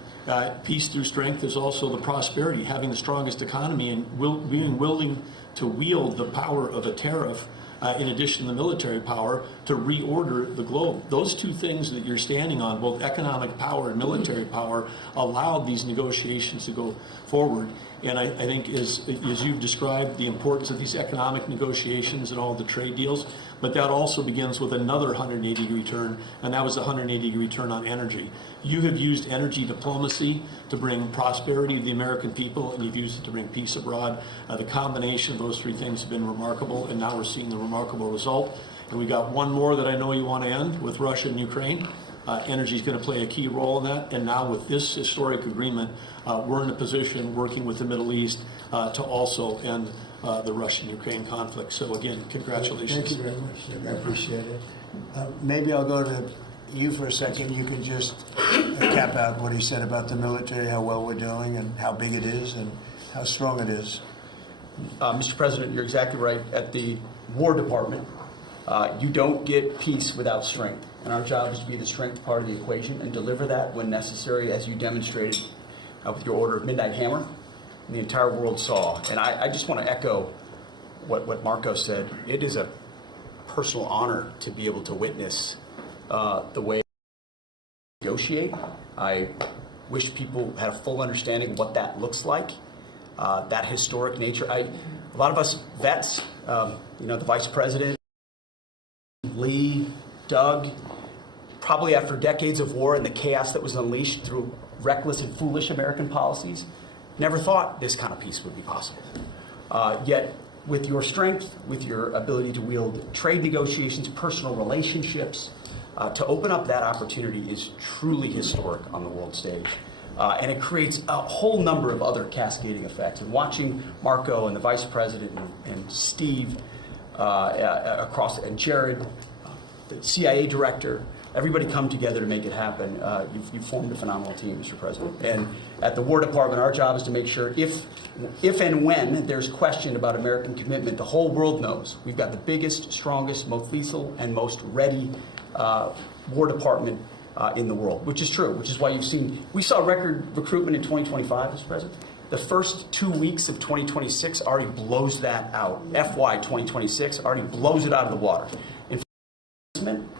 peace through strength is also the prosperity, having the strongest economy and being willing to wield the power of a tariff in addition to the military power to reorder the globe. Those two things that you're standing on, both economic power and military power, allowed these negotiations to go forward. And I think as you've described the importance of these economic negotiations and all the trade deals, but that also begins with another 180-degree turn, and that was the 180-degree turn on energy. You have used energy diplomacy to bring prosperity to the American people, and you've used it to bring peace abroad. The combination of those three things have been remarkable, and now we're seeing the remarkable result. And we got one more that I know you want to end with Russia and Ukraine. Energy is going to play a key role in that. And now with this historic agreement, we're in a position working with the Middle East to also end the Russian-Ukraine conflict. So again, congratulations. Thank you very much. I appreciate it. Maybe I'll go to you for a second. You can just cap out what he said about the military, how well we're doing and how big it is and how strong it is. Mr. President, you're exactly right. At the War Department, you don't get peace without strength. And our job is to be the strength part of the equation and deliver that when necessary, as you demonstrated with your Order of Midnight Hammer, and the entire world saw. And I just want to echo what Marco said. It is a personal honor to be able to witness the way we negotiate. I wish people had a full understanding of what that looks like, that historic nature. A lot of us vets, the Vice President, Lee, Doug, probably after decades of war and the chaos that was unleashed through reckless and foolish American policies, never thought this kind of peace would be possible. Yet, with your strength, with your ability to wield trade negotiations, personal relationships, to open up that opportunity is truly historic on the world stage. And it creates a whole number of other cascading effects. And watching Marco and the Vice President and Steve and Jared, the CIA director, everybody come together to make it happen. You've formed a phenomenal team, Mr. President. And at the War Department, our job is to make sure if and when there's question about American commitment, the whole world knows we've got the biggest, strongest, most lethal, and most ready War Department in the world, which is true, which is why we saw record recruitment in 2025, Mr. President. The first 2 weeks of 2026 already blows that out. FY 2026 already blows it out of the water.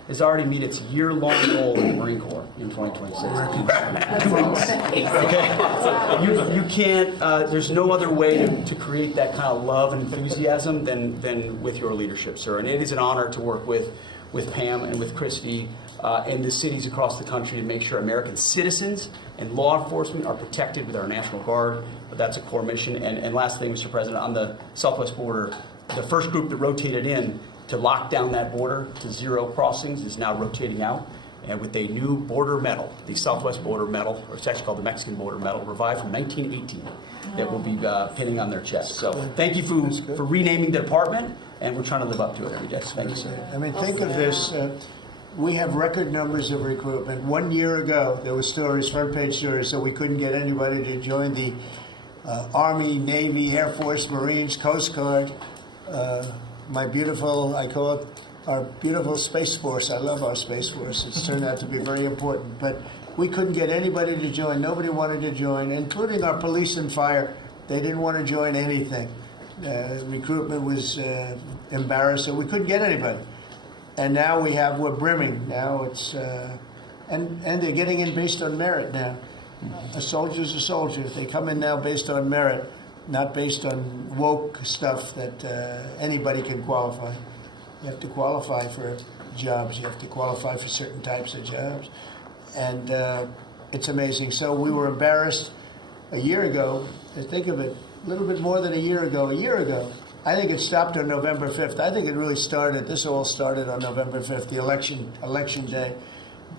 Has already met its year-long goal in the Marine Corps in 2026. 2 weeks. Okay? You can't, there's no other way to create that kind of love and enthusiasm than with your leadership, sir. And it is an honor to work with Pam and with Christy and the cities across the country to make sure American citizens and law enforcement are protected with our National Guard. But that's a core mission. And last thing, Mr. President, on the southwest border, the first group that rotated in to lock down that border to 0 crossings is now rotating out, and with a new border medal, the Southwest Border Medal, or it's actually called the Mexican Border Medal, revived from 1918, that will be pinning on their chest. So thank you for renaming the department, and we're trying to live up to it every day. Thank you, sir. I mean, think of this. We have record numbers of recruitment. 1 year ago, there were stories, front-page stories, so we couldn't get anybody to join the Army, Navy, Air Force, Marines, Coast Guard. My beautiful, I call it our beautiful Space Force. I love our Space Force. It's turned out to be very important. But we couldn't get anybody to join. Nobody wanted to join, including our police and fire. They didn't want to join anything. Recruitment was embarrassing. We couldn't get anybody. And now we're brimming. Now it's, and they're getting in based on merit now. A soldier's a soldier. They come in now based on merit, not based on woke stuff that anybody can qualify. You have to qualify for jobs. You have to qualify for certain types of jobs. And it's amazing. So we were embarrassed a year ago. Think of it, a little bit more than a year ago. A year ago, I think it stopped on November 5th. I think it really started, this all started on November 5th, the election day.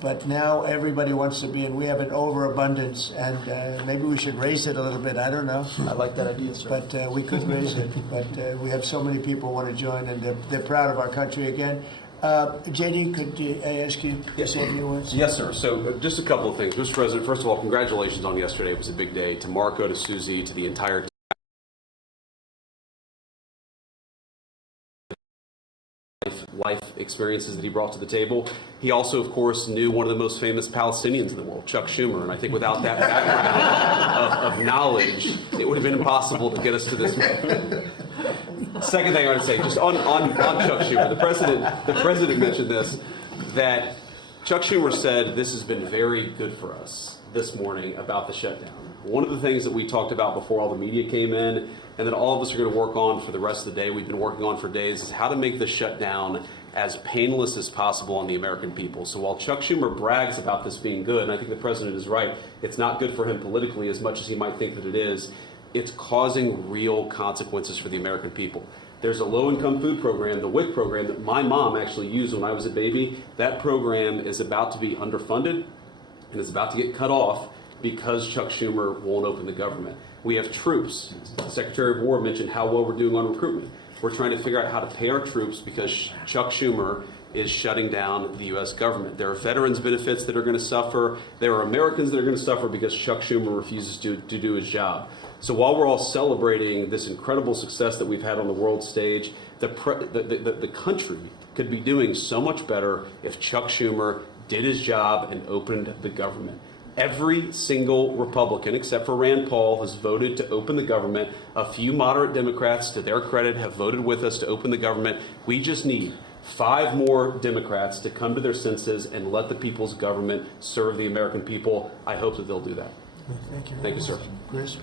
But now everybody wants to be, and we have an overabundance, and maybe we should raise it a little bit. I don't know. I like that idea, sir. But we could raise it. But we have so many people want to join, and they're proud of our country again. JD, could I ask you to say a few words? Yes, sir. So just a couple of things. Mr. President, first of all, congratulations on yesterday. It was a big day. To Marco, to Susie, to the entire life experiences that he brought to the table. He also, of course, knew one of the most famous Palestinians in the world, Chuck Schumer. And I think without that background of knowledge, it would have been impossible to get us to this point. Second thing I want to say, just on Chuck Schumer, the president mentioned this, that Chuck Schumer said this has been very good for us this morning about the shutdown. One of the things that we talked about before all the media came in, and that all of us are going to work on for the rest of the day, we've been working on for days, is how to make the shutdown as painless as possible on the American people. So while Chuck Schumer brags about this being good, and I think the president is right, it's not good for him politically as much as he might think that it is. It's causing real consequences for the American people. There's a low-income food program, the WIC program, that my mom actually used when I was a baby. That program is about to be underfunded, and it's about to get cut off because Chuck Schumer won't open the government. We have troops. The Secretary of War mentioned how well we're doing on recruitment. We're trying to figure out how to pay our troops because Chuck Schumer is shutting down the U.S. government. There are veterans benefits that are going to suffer. There are Americans that are going to suffer because Chuck Schumer refuses to do his job. So while we're all celebrating this incredible success that we've had on the world stage, the country could be doing so much better if Chuck Schumer did his job and opened the government. Every single Republican, except for Rand Paul, has voted to open the government. A few moderate Democrats, to their credit, have voted with us to open the government. We just need 5 more Democrats to come to their senses and let the people's government serve the American people. I hope that they'll do that. Thank you. Thank you, sir. Chris,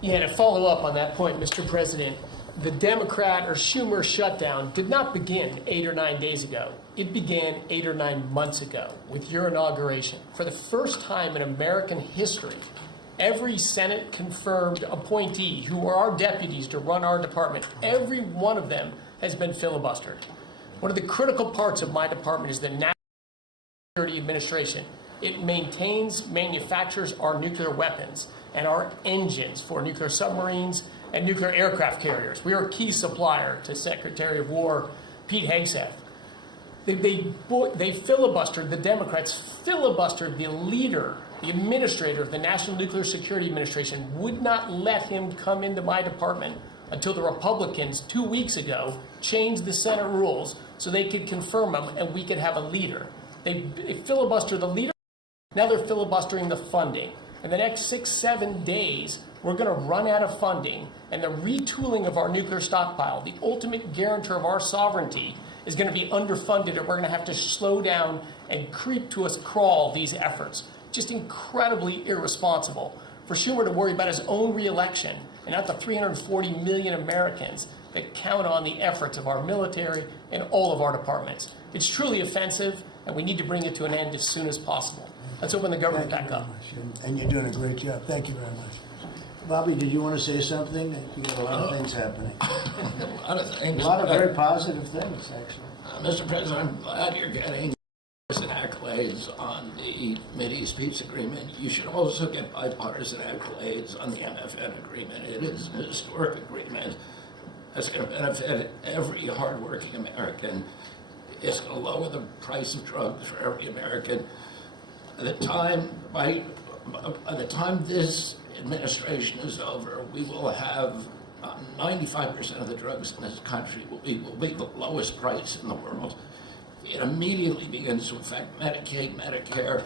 Yeah, to follow up on that point, Mr. President, the Democrat or Schumer shutdown did not begin 8 or 9 days ago. It began 8 or 9 months ago with your inauguration. For the first time in American history, every Senate confirmed appointee who are our deputies to run our department, every one of them has been filibustered. One of the critical parts of my department is the National Security Administration. It maintains, manufactures our nuclear weapons and our engines for nuclear submarines and nuclear aircraft carriers. We are a key supplier to Secretary of War Pete Hegseth. They filibustered, the Democrats filibustered the leader, the administrator of the National Nuclear Security Administration, would not let him come into my department until the Republicans 2 weeks ago changed the Senate rules so they could confirm him and we could have a leader. They filibustered the leader. Now they're filibustering the funding. In the next 6-7 days, we're going to run out of funding, and the retooling of our nuclear stockpile, the ultimate guarantor of our sovereignty, is going to be underfunded, and we're going to have to slow down and creep to us crawl these efforts. Just incredibly irresponsible for Schumer to worry about his own reelection and not the 340 million Americans that count on the efforts of our military and all of our departments. It's truly offensive, and we need to bring it to an end as soon as possible. Let's open the government back up. and you're doing a great job. Thank you very much. Bobby, did you want to say something? You got a lot of things happening. A lot of things. A lot of very positive things, actually. Mr. President, I'm glad you're getting accolades on the Mideast peace agreement. You should also get bipartisan accolades on the MFN agreement. It is an historic agreement that's going to benefit every hardworking American. It's going to lower the price of drugs for every American. By the time this administration is over, we will have 95% of the drugs in this country will be the lowest price in the world. It immediately begins to affect Medicaid, Medicare,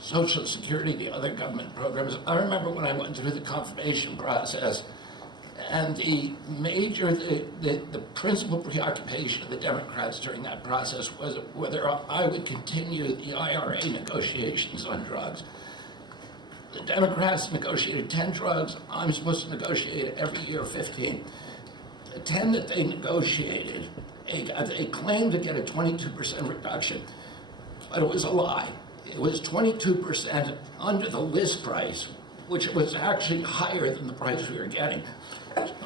Social Security, the other government programs. I remember when I went through the confirmation process, and the principal preoccupation of the Democrats during that process was whether I would continue the IRA negotiations on drugs. The Democrats negotiated 10 drugs. I'm supposed to negotiate every year 15. The 10 that they negotiated, they claimed to get a 22% reduction, but it was a lie. It was 22% under the list price, which was actually higher than the price we were getting.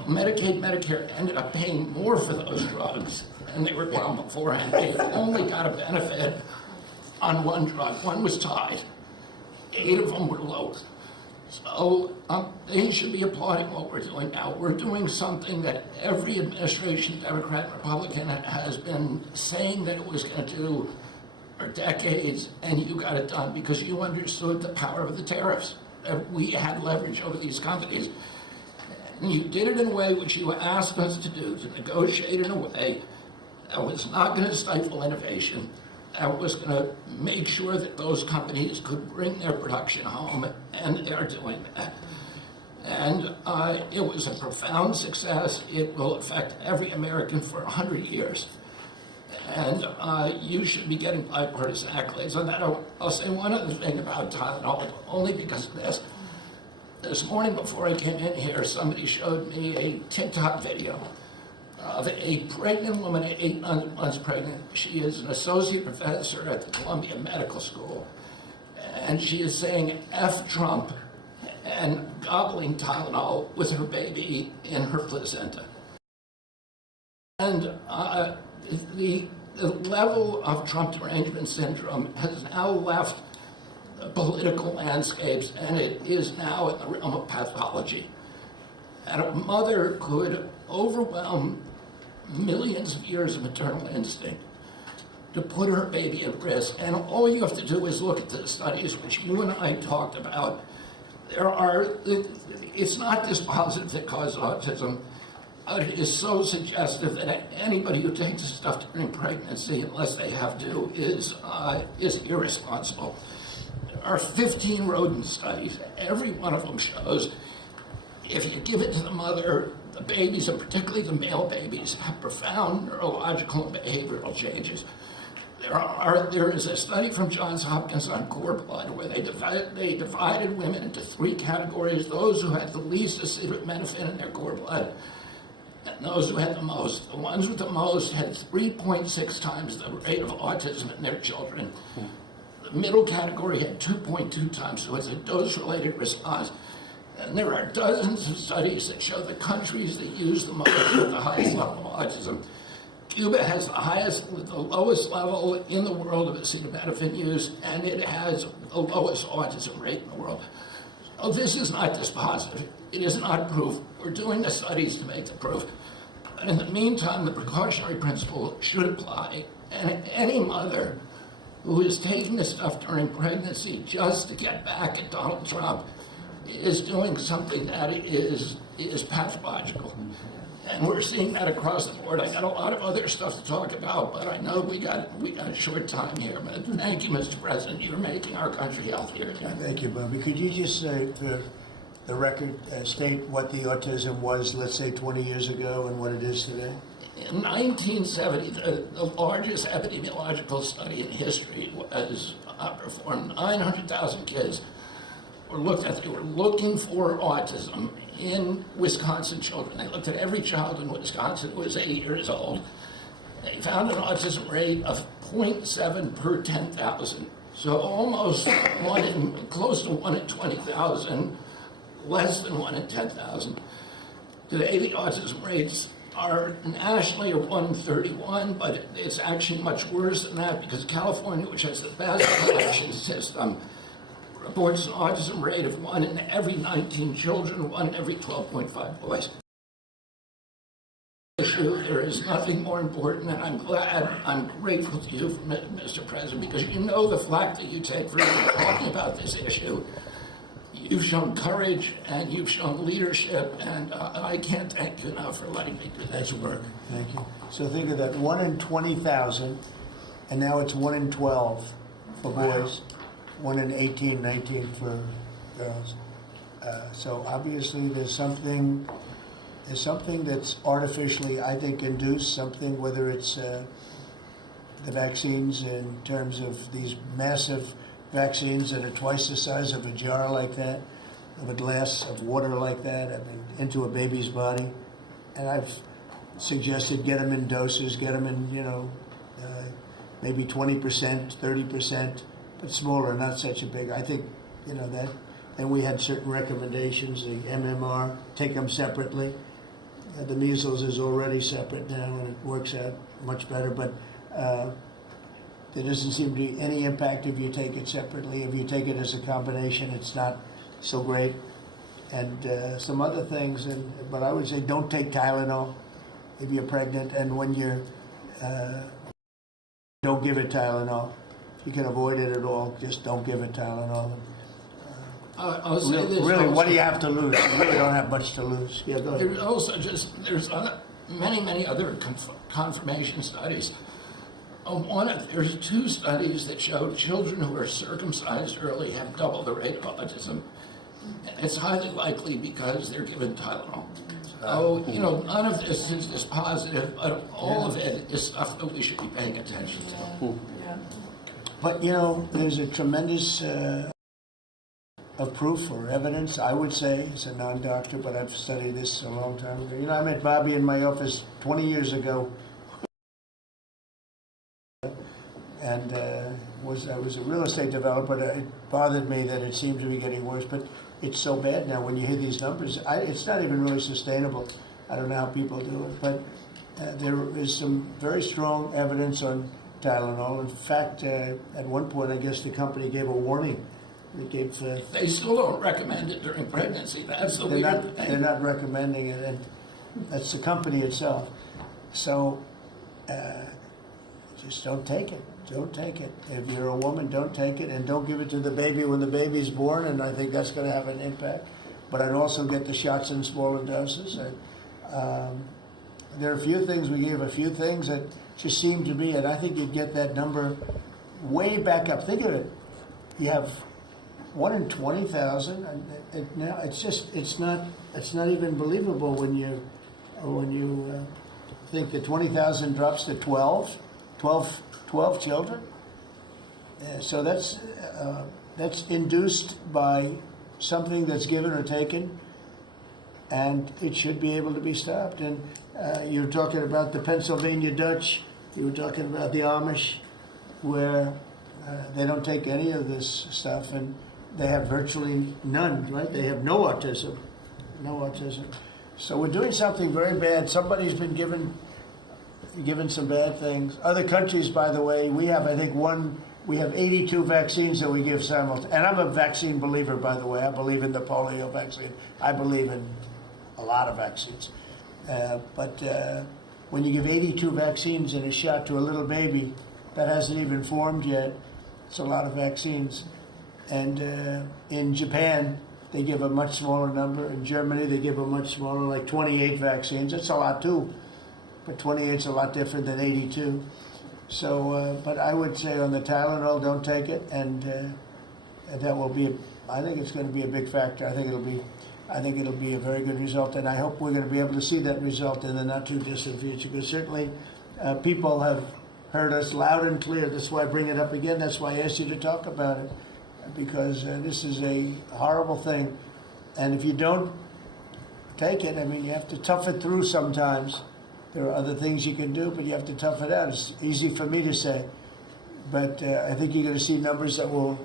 Medicaid, Medicare ended up paying more for those drugs than they were paying beforehand. They only got a benefit on one drug. One was tied. 8 of them were lower. So they should be applauding what we're doing now. We're doing something that every administration, Democrat and Republican, has been saying that it was going to do for decades, and you got it done because you understood the power of the tariffs. We had leverage over these companies. And you did it in a way which you asked us to do, to negotiate in a way that was not going to stifle innovation, that was going to make sure that those companies could bring their production home, and they're doing that. And it was a profound success. It will affect every American for 100 years. And you should be getting bipartisan accolades on that. I'll say one other thing about Tylenol, only because of this. This morning before I came in here, somebody showed me a TikTok video of a pregnant woman, 8 months pregnant. She is an associate professor at the Columbia Medical School. And she is saying F Trump and gobbling Tylenol with her baby in her placenta. And the level of Trump derangement syndrome has now left the political landscapes, and it is now in the realm of pathology. And a mother could overwhelm millions of years of maternal instinct to put her baby at risk. And all you have to do is look at the studies which you and I talked about. It's not dispositive that causes autism. It is so suggestive that anybody who takes this stuff during pregnancy, unless they have to, is irresponsible. There are 15 rodent studies. Every one of them shows if you give it to the mother, the babies, and particularly the male babies, have profound neurological and behavioral changes. There is a study from Johns Hopkins on cord blood where they divided women into 3 categories: those who had the least acetaminophen in their cord blood, and those who had the most. The ones with the most had 3.6 times the rate of autism in their children. The middle category had 2.2 times, so it's a dose-related response. And there are dozens of studies that show the countries that use the most with the highest level of autism. Cuba has the lowest level in the world of acetaminophen use, and it has the lowest autism rate in the world. So this is not dispositive. It is not proof. We're doing the studies to make the proof. But in the meantime, the precautionary principle should apply, and any mother who is taking this stuff during pregnancy just to get back at Donald Trump is doing something that is pathological. And we're seeing that across the board. I got a lot of other stuff to talk about, but I know we got a short time here. But thank you, Mr. President. You're making our country healthier. Thank you, Bobby. Could you just say, for the record, state what the autism was, let's say, 20 years ago and what it is today? In 1970, the largest epidemiological study in history was performed. 900,000 kids were looked at. They were looking for autism in Wisconsin children. They looked at every child in Wisconsin who was 8 years old. They found an autism rate of 0.7 per 10,000. So almost close to 1 in 20,000, less than 1 in 10,000. Today, the autism rates are nationally 1 in 31, but it's actually much worse than that because California, which has the best collection system, reports an autism rate of 1 in every 19 children, 1 in every 12.5 boys. There is nothing more important, and I'm grateful to you, Mr. President, because you know the flack that you take for talking about this issue. You've shown courage and you've shown leadership, and I can't thank you enough for letting me do this work. Thank you. So think of that, 1 in 20,000, and now it's 1 in 12 for boys, 1 in 18, 19 for girls. So obviously there's something that's artificially, I think, induced, something, whether it's the vaccines in terms of these massive vaccines that are twice the size of a jar like that, of a glass of water like that, I mean, into a baby's body. And I've suggested get them in doses, get them in, maybe 20%, 30%, but smaller, not such a big. I think, that and we had certain recommendations, the MMR, take them separately. The measles is already separate now, and it works out much better, but there doesn't seem to be any impact if you take it separately. If you take it as a combination, it's not so great. And some other things, but I would say don't take Tylenol if you're pregnant, and when you're, don't give it Tylenol. If you can avoid it at all, just don't give it Tylenol. I'll say this Really, also. what do you have to lose? You really don't have much to lose. Yeah, go ahead. There's also there's many other confirmation studies. There's 2 studies that show children who are circumcised early have double the rate of autism. It's highly likely because they're given Tylenol. So, none of this is positive, but all of it is stuff that we should be paying attention to. But, there's a tremendous of proof or evidence, I would say, as a non-doctor, but I've studied this a long time ago. I met Bobby in my office 20 years ago, and I was a real estate developer. It bothered me that it seemed to be getting worse, but it's so bad now when you hear these numbers. It's not even really sustainable. I don't know how people do it, but there is some very strong evidence on Tylenol. In fact, at one point, I guess the company gave a warning. They still don't recommend it during pregnancy. That's the weird thing. They're not recommending it, and that's the company itself. So just don't take it. Don't take it. If you're a woman, don't take it, and don't give it to the baby when the baby's born, and I think that's going to have an impact. But I'd also get the shots in smaller doses. There are a few things, we gave a few things that just seem to be, and I think you'd get that number way back up. Think of it. You have 1 in 20,000, and now it's not even believable when you think that 20,000 drops to 12 children. So that's induced by something that's given or taken, and it should be able to be stopped. And you're talking about the Pennsylvania Dutch, you were talking about the Amish, where they don't take any of this stuff, and they have virtually none, right? They have no autism. So we're doing something very bad. Somebody's been given some bad things. Other countries, by the way, we have, I think, we have 82 vaccines that we give simultaneously. And I'm a vaccine believer, by the way. I believe in the polio vaccine. I believe in a lot of vaccines. But when you give 82 vaccines in a shot to a little baby that hasn't even formed yet, it's a lot of vaccines. And in Japan, they give a much smaller number. In Germany, they give a much smaller, like 28 vaccines. It's a lot too, but 28 is a lot different than 82. So, but I would say on the Tylenol, don't take it, and that will be. I think it's going to be a big factor. I think it'll be a very good result, and I hope we're going to be able to see that result in the not too distant future. Because certainly, people have heard us loud and clear. That's why I bring it up again. That's why I asked you to talk about it. Because this is a horrible thing, and if you don't take it, I mean, you have to tough it through sometimes. There are other things you can do, but you have to tough it out. It's easy for me to say, but I think you're going to see numbers that will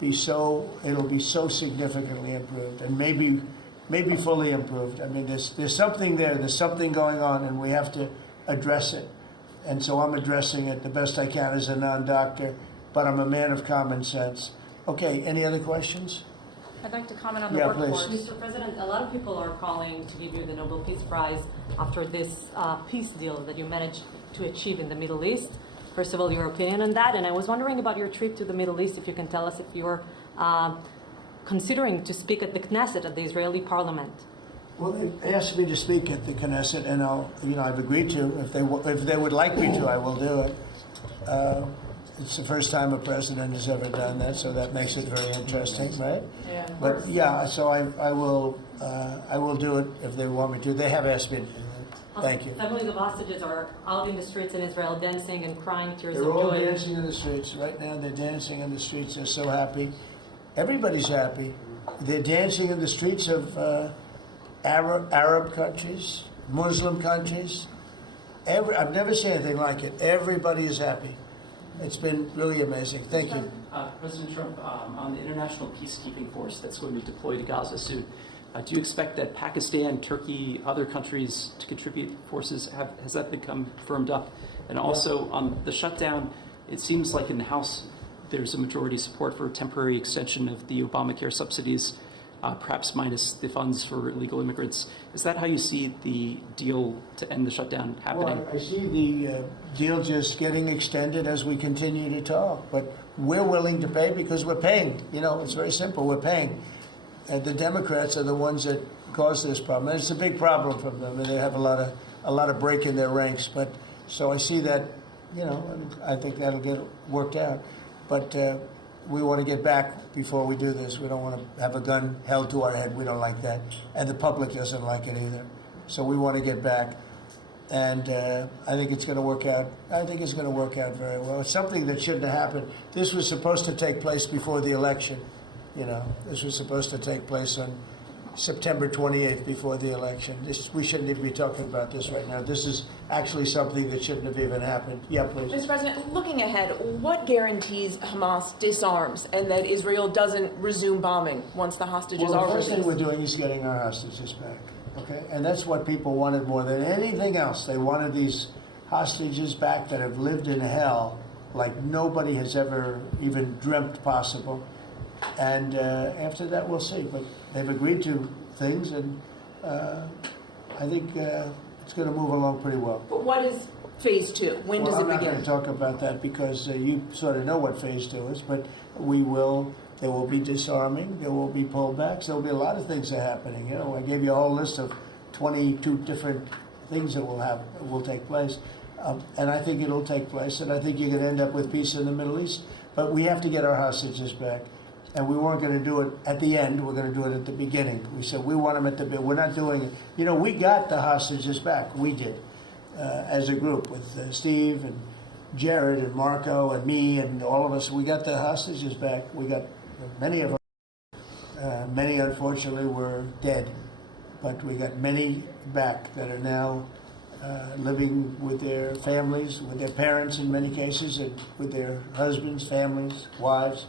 be it'll be so significantly improved, and maybe fully improved. I mean, there's something there, there's something going on, and we have to address it. And so I'm addressing it the best I can as a non-doctor, but I'm a man of common sense. Okay, any other questions? I'd like to comment on the Yeah, workforce. please. Mr. President, a lot of people are calling to give you the Nobel Peace Prize after this peace deal that you managed to achieve in the Middle East. First of all, your opinion on that, and I was wondering about your trip to the Middle East, if you can tell us if you're considering to speak at the Knesset, at the Israeli parliament. Well, they asked me to speak at the Knesset, and I've agreed to. If they would like me to, I will do it. It's the first time a president has ever done that, so that makes it very interesting, right? Yeah. But yeah, so I will do it if they want me to. They have asked me to do that. Thank you. Families of hostages are out in the streets in Israel dancing and crying tears They're of all joy. dancing in the streets right now. They're dancing in the streets. They're so happy. Everybody's happy. They're dancing in the streets of Arab countries, Muslim countries. I've never seen anything like it. Everybody is happy. It's been really amazing. Thank you. President Trump, on the international peacekeeping force that's going to be deployed to Gaza soon, do you expect that Pakistan, Turkey, other countries to contribute forces? Has that become firmed up? And also on the shutdown, it seems like in the House there's a majority support for a temporary extension of the Obamacare subsidies, perhaps minus the funds for illegal immigrants. Is that how you see the deal to end the shutdown happening? Well, I see the deal just getting extended as we continue to talk, but we're willing to pay because we're paying. You know, it's very simple. We're paying. And the Democrats are the ones that caused this problem. And it's a big problem for them, and they have a lot of break in their ranks. But so I see that, you know, I think that'll get worked out. But we want to get back before we do this. We don't want to have a gun held to our head. We don't like that. And the public doesn't like it either. So we want to get back. And I think it's going to work out. I think it's going to work out very well. It's something that shouldn't have happened. This was supposed to take place before the election. You know, this was supposed to take place on September 28th before the election. We shouldn't even be talking about this right now. This is actually something that shouldn't have even happened. Yeah, please. Mr. President, looking ahead, what guarantees Hamas disarms and that Israel doesn't resume bombing once the hostages Well, are the first released? thing we're doing is getting our hostages back, okay? And that's what people wanted more than anything else. They wanted these hostages back that have lived in hell like nobody has ever even dreamt possible. And after that, we'll see. But they've agreed to things, and I think it's going to move along pretty well. But what is phase two? When does it I'm not begin? going to talk about that because you sort of know what phase two is, but there will be disarming, there will be pullbacks, there will be a lot of things that are happening. You know, I gave you a whole list of 22 different things that will take place. And I think it'll take place, and I think you're going to end up with peace in the Middle East. But we have to get our hostages back. And we weren't going to do it at the end. We're going to do it at the beginning. We said we want them at the beginning. We're not doing it. You know, we got the hostages back. We did, as a group, with Steve and Jared and Marco and me and all of us. We got the hostages back. We got many of them. Many, unfortunately, were dead. But we got many back that are now living with their families, with their parents in many cases, and with their husbands, families, wives.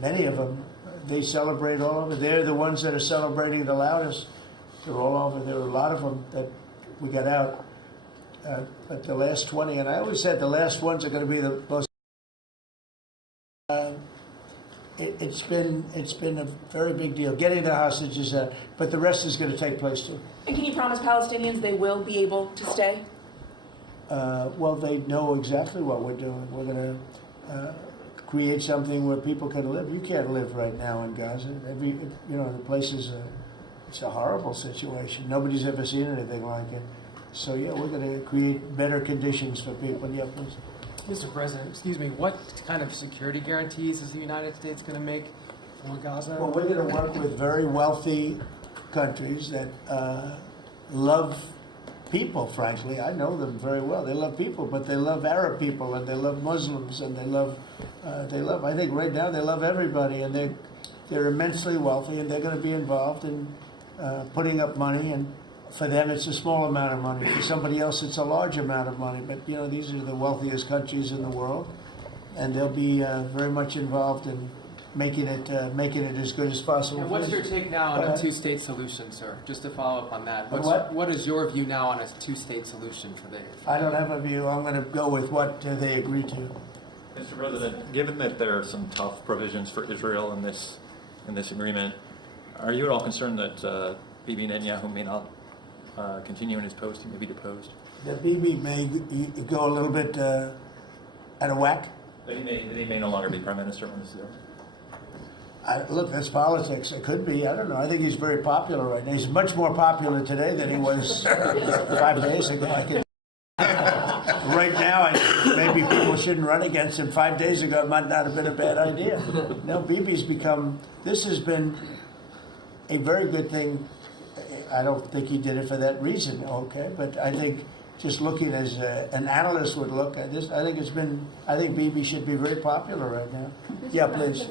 Many of them, they celebrate all over. They're the ones that are celebrating the loudest. They're all over. There are a lot of them that we got out. But the last 20, and I always said the last ones are going to be the most. It's been a very big deal getting the hostages out, but the rest is going to take place too. And can you promise Palestinians they will be able to stay? Well, they know exactly what we're doing. We're going to create something where people can live. You can't live right now in Gaza. The place is it's a horrible situation. Nobody's ever seen anything like it. So yeah, we're going to create better conditions for people. Yeah, please. Mr. President, excuse me, what kind of security guarantees is the United States going to make for Gaza? Well, we're going to work with very wealthy countries that love people, frankly. I know them very well. They love people, but they love Arab people, and they love Muslims, and they love, I think right now they love everybody, and they're immensely wealthy, and they're going to be involved in putting up money, and for them it's a small amount of money. For somebody else it's a large amount of money, but you know, these are the wealthiest countries in the world, and they'll be very much involved in making it as good as possible. And what's your take now on a two-state solution, sir? Just to follow up on that. What is your view now on a two-state solution for the? I don't have a view. I'm going to go with what they agree to. Mr. President, given that there are some tough provisions for Israel in this agreement, are you at all concerned that Bibi Netanyahu may not continue in his post? He may be deposed. That Bibi may go a little bit out of whack. That he may no longer be prime minister when this is over. Look, that's politics. It could be. I don't know. I think he's very popular right now. He's much more popular today than he was 5 days ago. Right now, maybe people shouldn't run against him. 5 days ago, it might not have been a bad idea. No, Bibi's become. This has been a very good thing. I don't think he did it for that reason, okay? But I think just looking as an analyst would look at this, I think Bibi should be very popular right now. Yeah, please.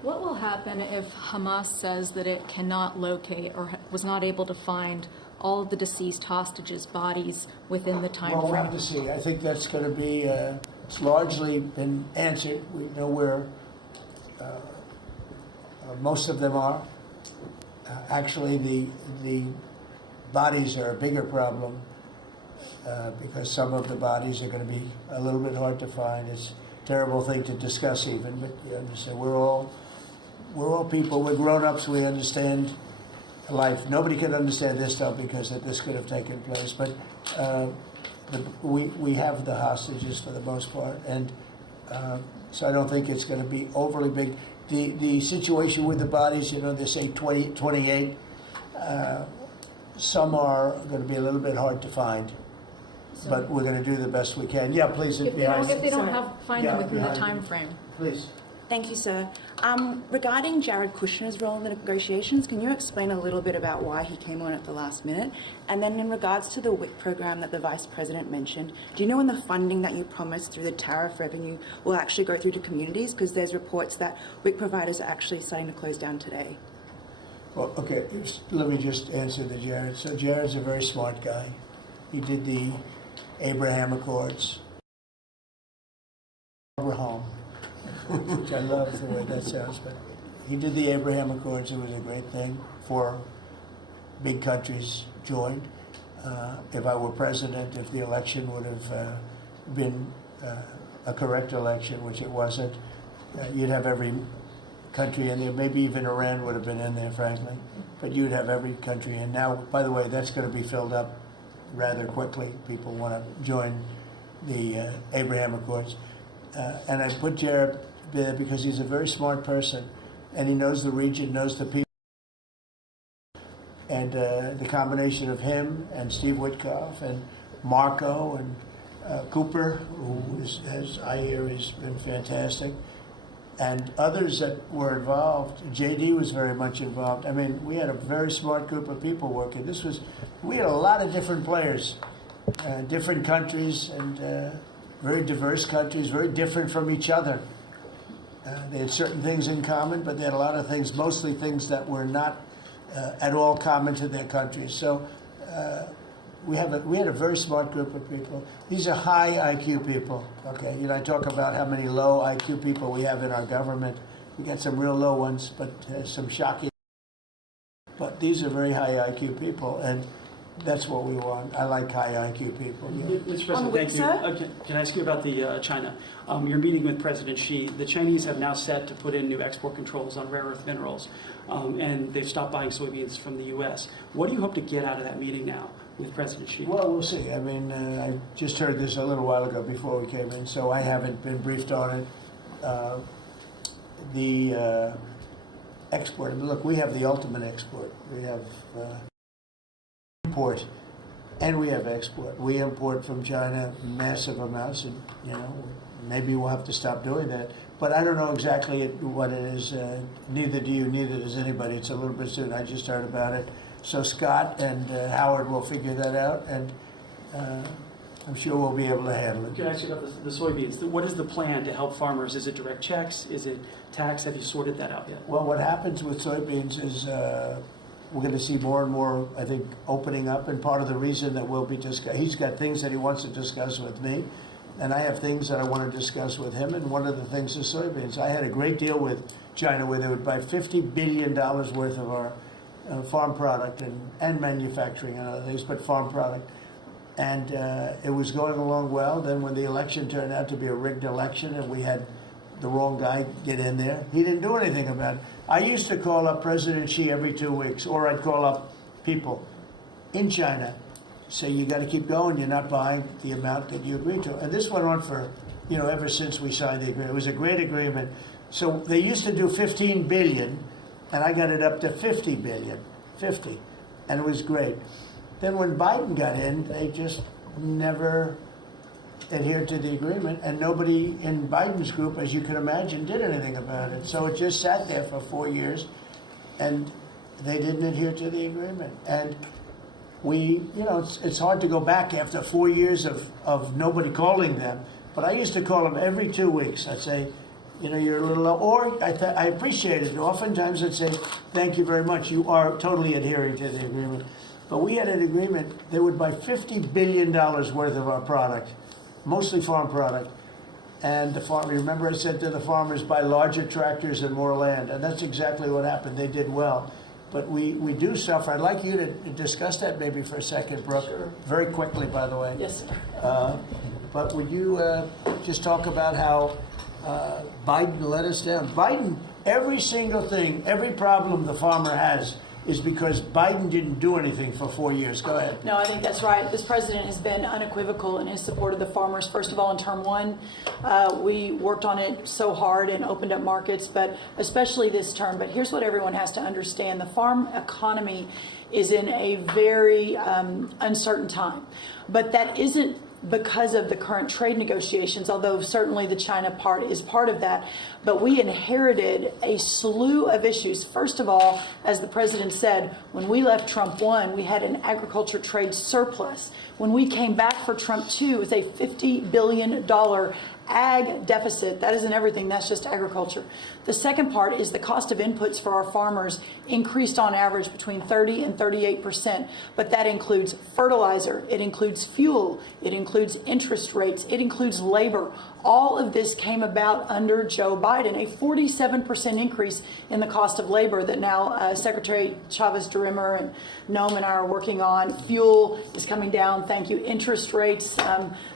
What will happen if Hamas says that it cannot locate or was not able to find all of the deceased hostages' bodies within the time Well, we'll frame? have to see. I think that's going to be It's largely been answered. We know where most of them are. Actually, the bodies are a bigger problem because some of the bodies are going to be a little bit hard to find. It's a terrible thing to discuss even, but you understand, we're all people, we're grown-ups, we understand life. Nobody can understand this stuff because this could have taken place, but we have the hostages for the most part, and so I don't think it's going to be overly big. The situation with the bodies, they say 28. Some are going to be a little bit hard to find, but we're going to do the best we can. Yeah, please. If they don't find them within the time frame. Please. Thank you, sir. Regarding Jared Kushner's role in the negotiations, can you explain a little bit about why he came on at the last minute? And then in regards to the WIC program that the Vice President mentioned, do you know when the funding that you promised through the tariff revenue will actually go through to communities? Because there's reports that WIC providers are actually starting to close down today. Well, okay, let me just answer the Jared. So Jared's a very smart guy. He did the Abraham Accords. Abraham. Which I love the way that sounds, but he did the Abraham Accords. It was a great thing. 4 big countries joined. If I were president, if the election would have been a correct election, which it wasn't, you'd have every country in there. Maybe even Iran would have been in there, frankly. But you'd have every country in. Now, by the way, that's going to be filled up rather quickly. People want to join the Abraham Accords. And I put Jared there because he's a very smart person, and he knows the region, knows the people. And the combination of him and Steve Witkoff and Marco and Cooper, who as I hear has been fantastic, and others that were involved. JD was very much involved. I mean, we had a very smart group of people working. We had a lot of different players, different countries, and very diverse countries, very different from each other. They had certain things in common, but they had a lot of things, mostly things that were not at all common to their countries. So we had a very smart group of people. These are high IQ people. Okay, I talk about how many low IQ people we have in our government. We got some real low ones, but some shocking. But these are very high IQ people, and that's what we want. I like high IQ people. Yeah. Mr. President, thank you. Can I ask you about the China? You're meeting with President Xi. The Chinese have now set to put in new export controls on rare earth minerals, and they've stopped buying soybeans from the U.S. What do you hope to get out of that meeting now with President Xi? Well, we'll see. I mean, I just heard this a little while ago before we came in, so I haven't been briefed on it. The export, look, we have the ultimate export. We have import, and we have export. We import from China massive amounts, and maybe we'll have to stop doing that. But I don't know exactly what it is. Neither do you. Neither does anybody. It's a little bit soon. I just heard about it. So Scott and Howard will figure that out, and I'm sure we'll be able to handle it. Can I ask you about the soybeans? What is the plan to help farmers? Is it direct checks? Is it tax? Have you sorted that out yet? Well, what happens with soybeans is we're going to see more and more, I think, opening up, and part of the reason that we'll be he's got things that he wants to discuss with me, and I have things that I want to discuss with him, and one of the things is soybeans. I had a great deal with China where they would buy $50 billion worth of our farm product and manufacturing and other things, but farm product. And it was going along well. Then when the election turned out to be a rigged election and we had the wrong guy get in there, he didn't do anything about it. I used to call up President Xi every 2 weeks, or I'd call up people in China, say, you got to keep going, you're not buying the amount that you agreed to. And this went on for, ever since we signed the agreement. It was a great agreement. So they used to do 15 billion, and I got it up to 50 billion, 50, and it was great. Then when Biden got in, they just never adhered to the agreement, and nobody in Biden's group, as you can imagine, did anything about it. So it just sat there for 4 years, and they didn't adhere to the agreement. And we, it's hard to go back after 4 years of nobody calling them, but I used to call them every 2 weeks. I'd say, you're a little low, or I appreciate it. Oftentimes I'd say, thank you very much. You are totally adhering to the agreement. But we had an agreement. They would buy $50 billion worth of our product, mostly farm product, And the farmer, remember I said to the farmers, buy larger tractors and more land. And that's exactly what happened. They did well. But we do suffer. I'd like you to discuss that maybe for a second, Brooke. Sure. Very quickly, by the way. Yes, sir. But would you just talk about how Biden let us down? Biden, every single thing, every problem the farmer has is because Biden didn't do anything for 4 years. Go ahead. No, I think that's right. This president has been unequivocal in his support of the farmers. First of all, in term one, we worked on it so hard and opened up markets, but especially this term. But here's what everyone has to understand. The farm economy is in a very uncertain time. But that isn't because of the current trade negotiations, although certainly the China part is part of that. But we inherited a slew of issues. First of all, as the president said, when we left Trump 1, we had an agriculture trade surplus. When we came back for Trump 2, it was a $50 billion ag deficit. That isn't everything, that's just agriculture. The second part is the cost of inputs for our farmers increased on average between 30 and 38%, but that includes fertilizer, it includes fuel, it includes interest rates, it includes labor. All of this came about under Joe Biden, a 47% increase in the cost of labor that now Secretary Chavez-DeRimmer and Noam and I are working on. Fuel is coming down, thank you. Interest rates,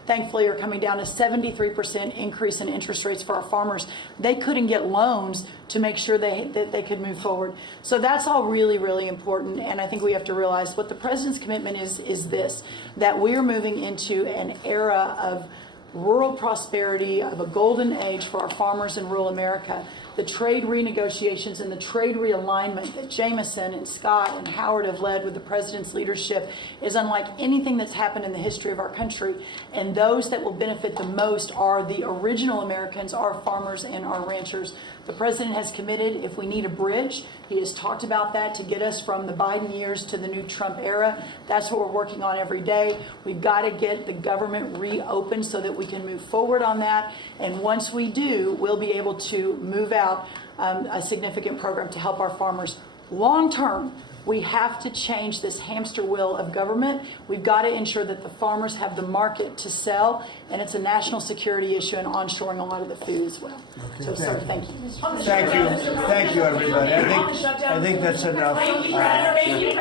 thankfully, are coming down. A 73% increase in interest rates for our farmers. They couldn't get loans to make sure that they could move forward. So that's all really, really important. And I think we have to realize what the president's commitment is this, that we are moving into an era of rural prosperity, of a golden age for our farmers in rural America. The trade renegotiations and the trade realignment that Jameson and Scott and Howard have led with the president's leadership is unlike anything that's happened in the history of our country. And those that will benefit the most are the original Americans, our farmers and our ranchers. The president has committed, if we need a bridge, he has talked about that to get us from the Biden years to the new Trump era. That's what we're working on every day. We've got to get the government reopened so that we can move forward on that. And once we do, we'll be able to move out a significant program to help our farmers. Long term, we have to change this hamster wheel of government. We've got to ensure that the farmers have the market to sell, and it's a national security issue and onshoring a lot of the food as well. Okay, So, sir, thank you. Thank you, everybody. I think that's enough. Thank you, Press. Thank you.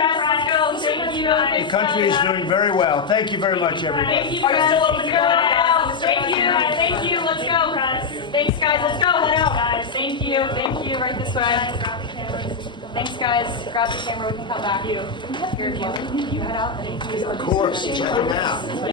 The country is doing very well. Thank you very much, everybody. Thank you, Press. Thank you. Let's go. Thanks, guys. Let's go. Head out. Thank you. Right this way. Thanks, guys. Grab the camera. We can come back. You head out. Of course. Check them out.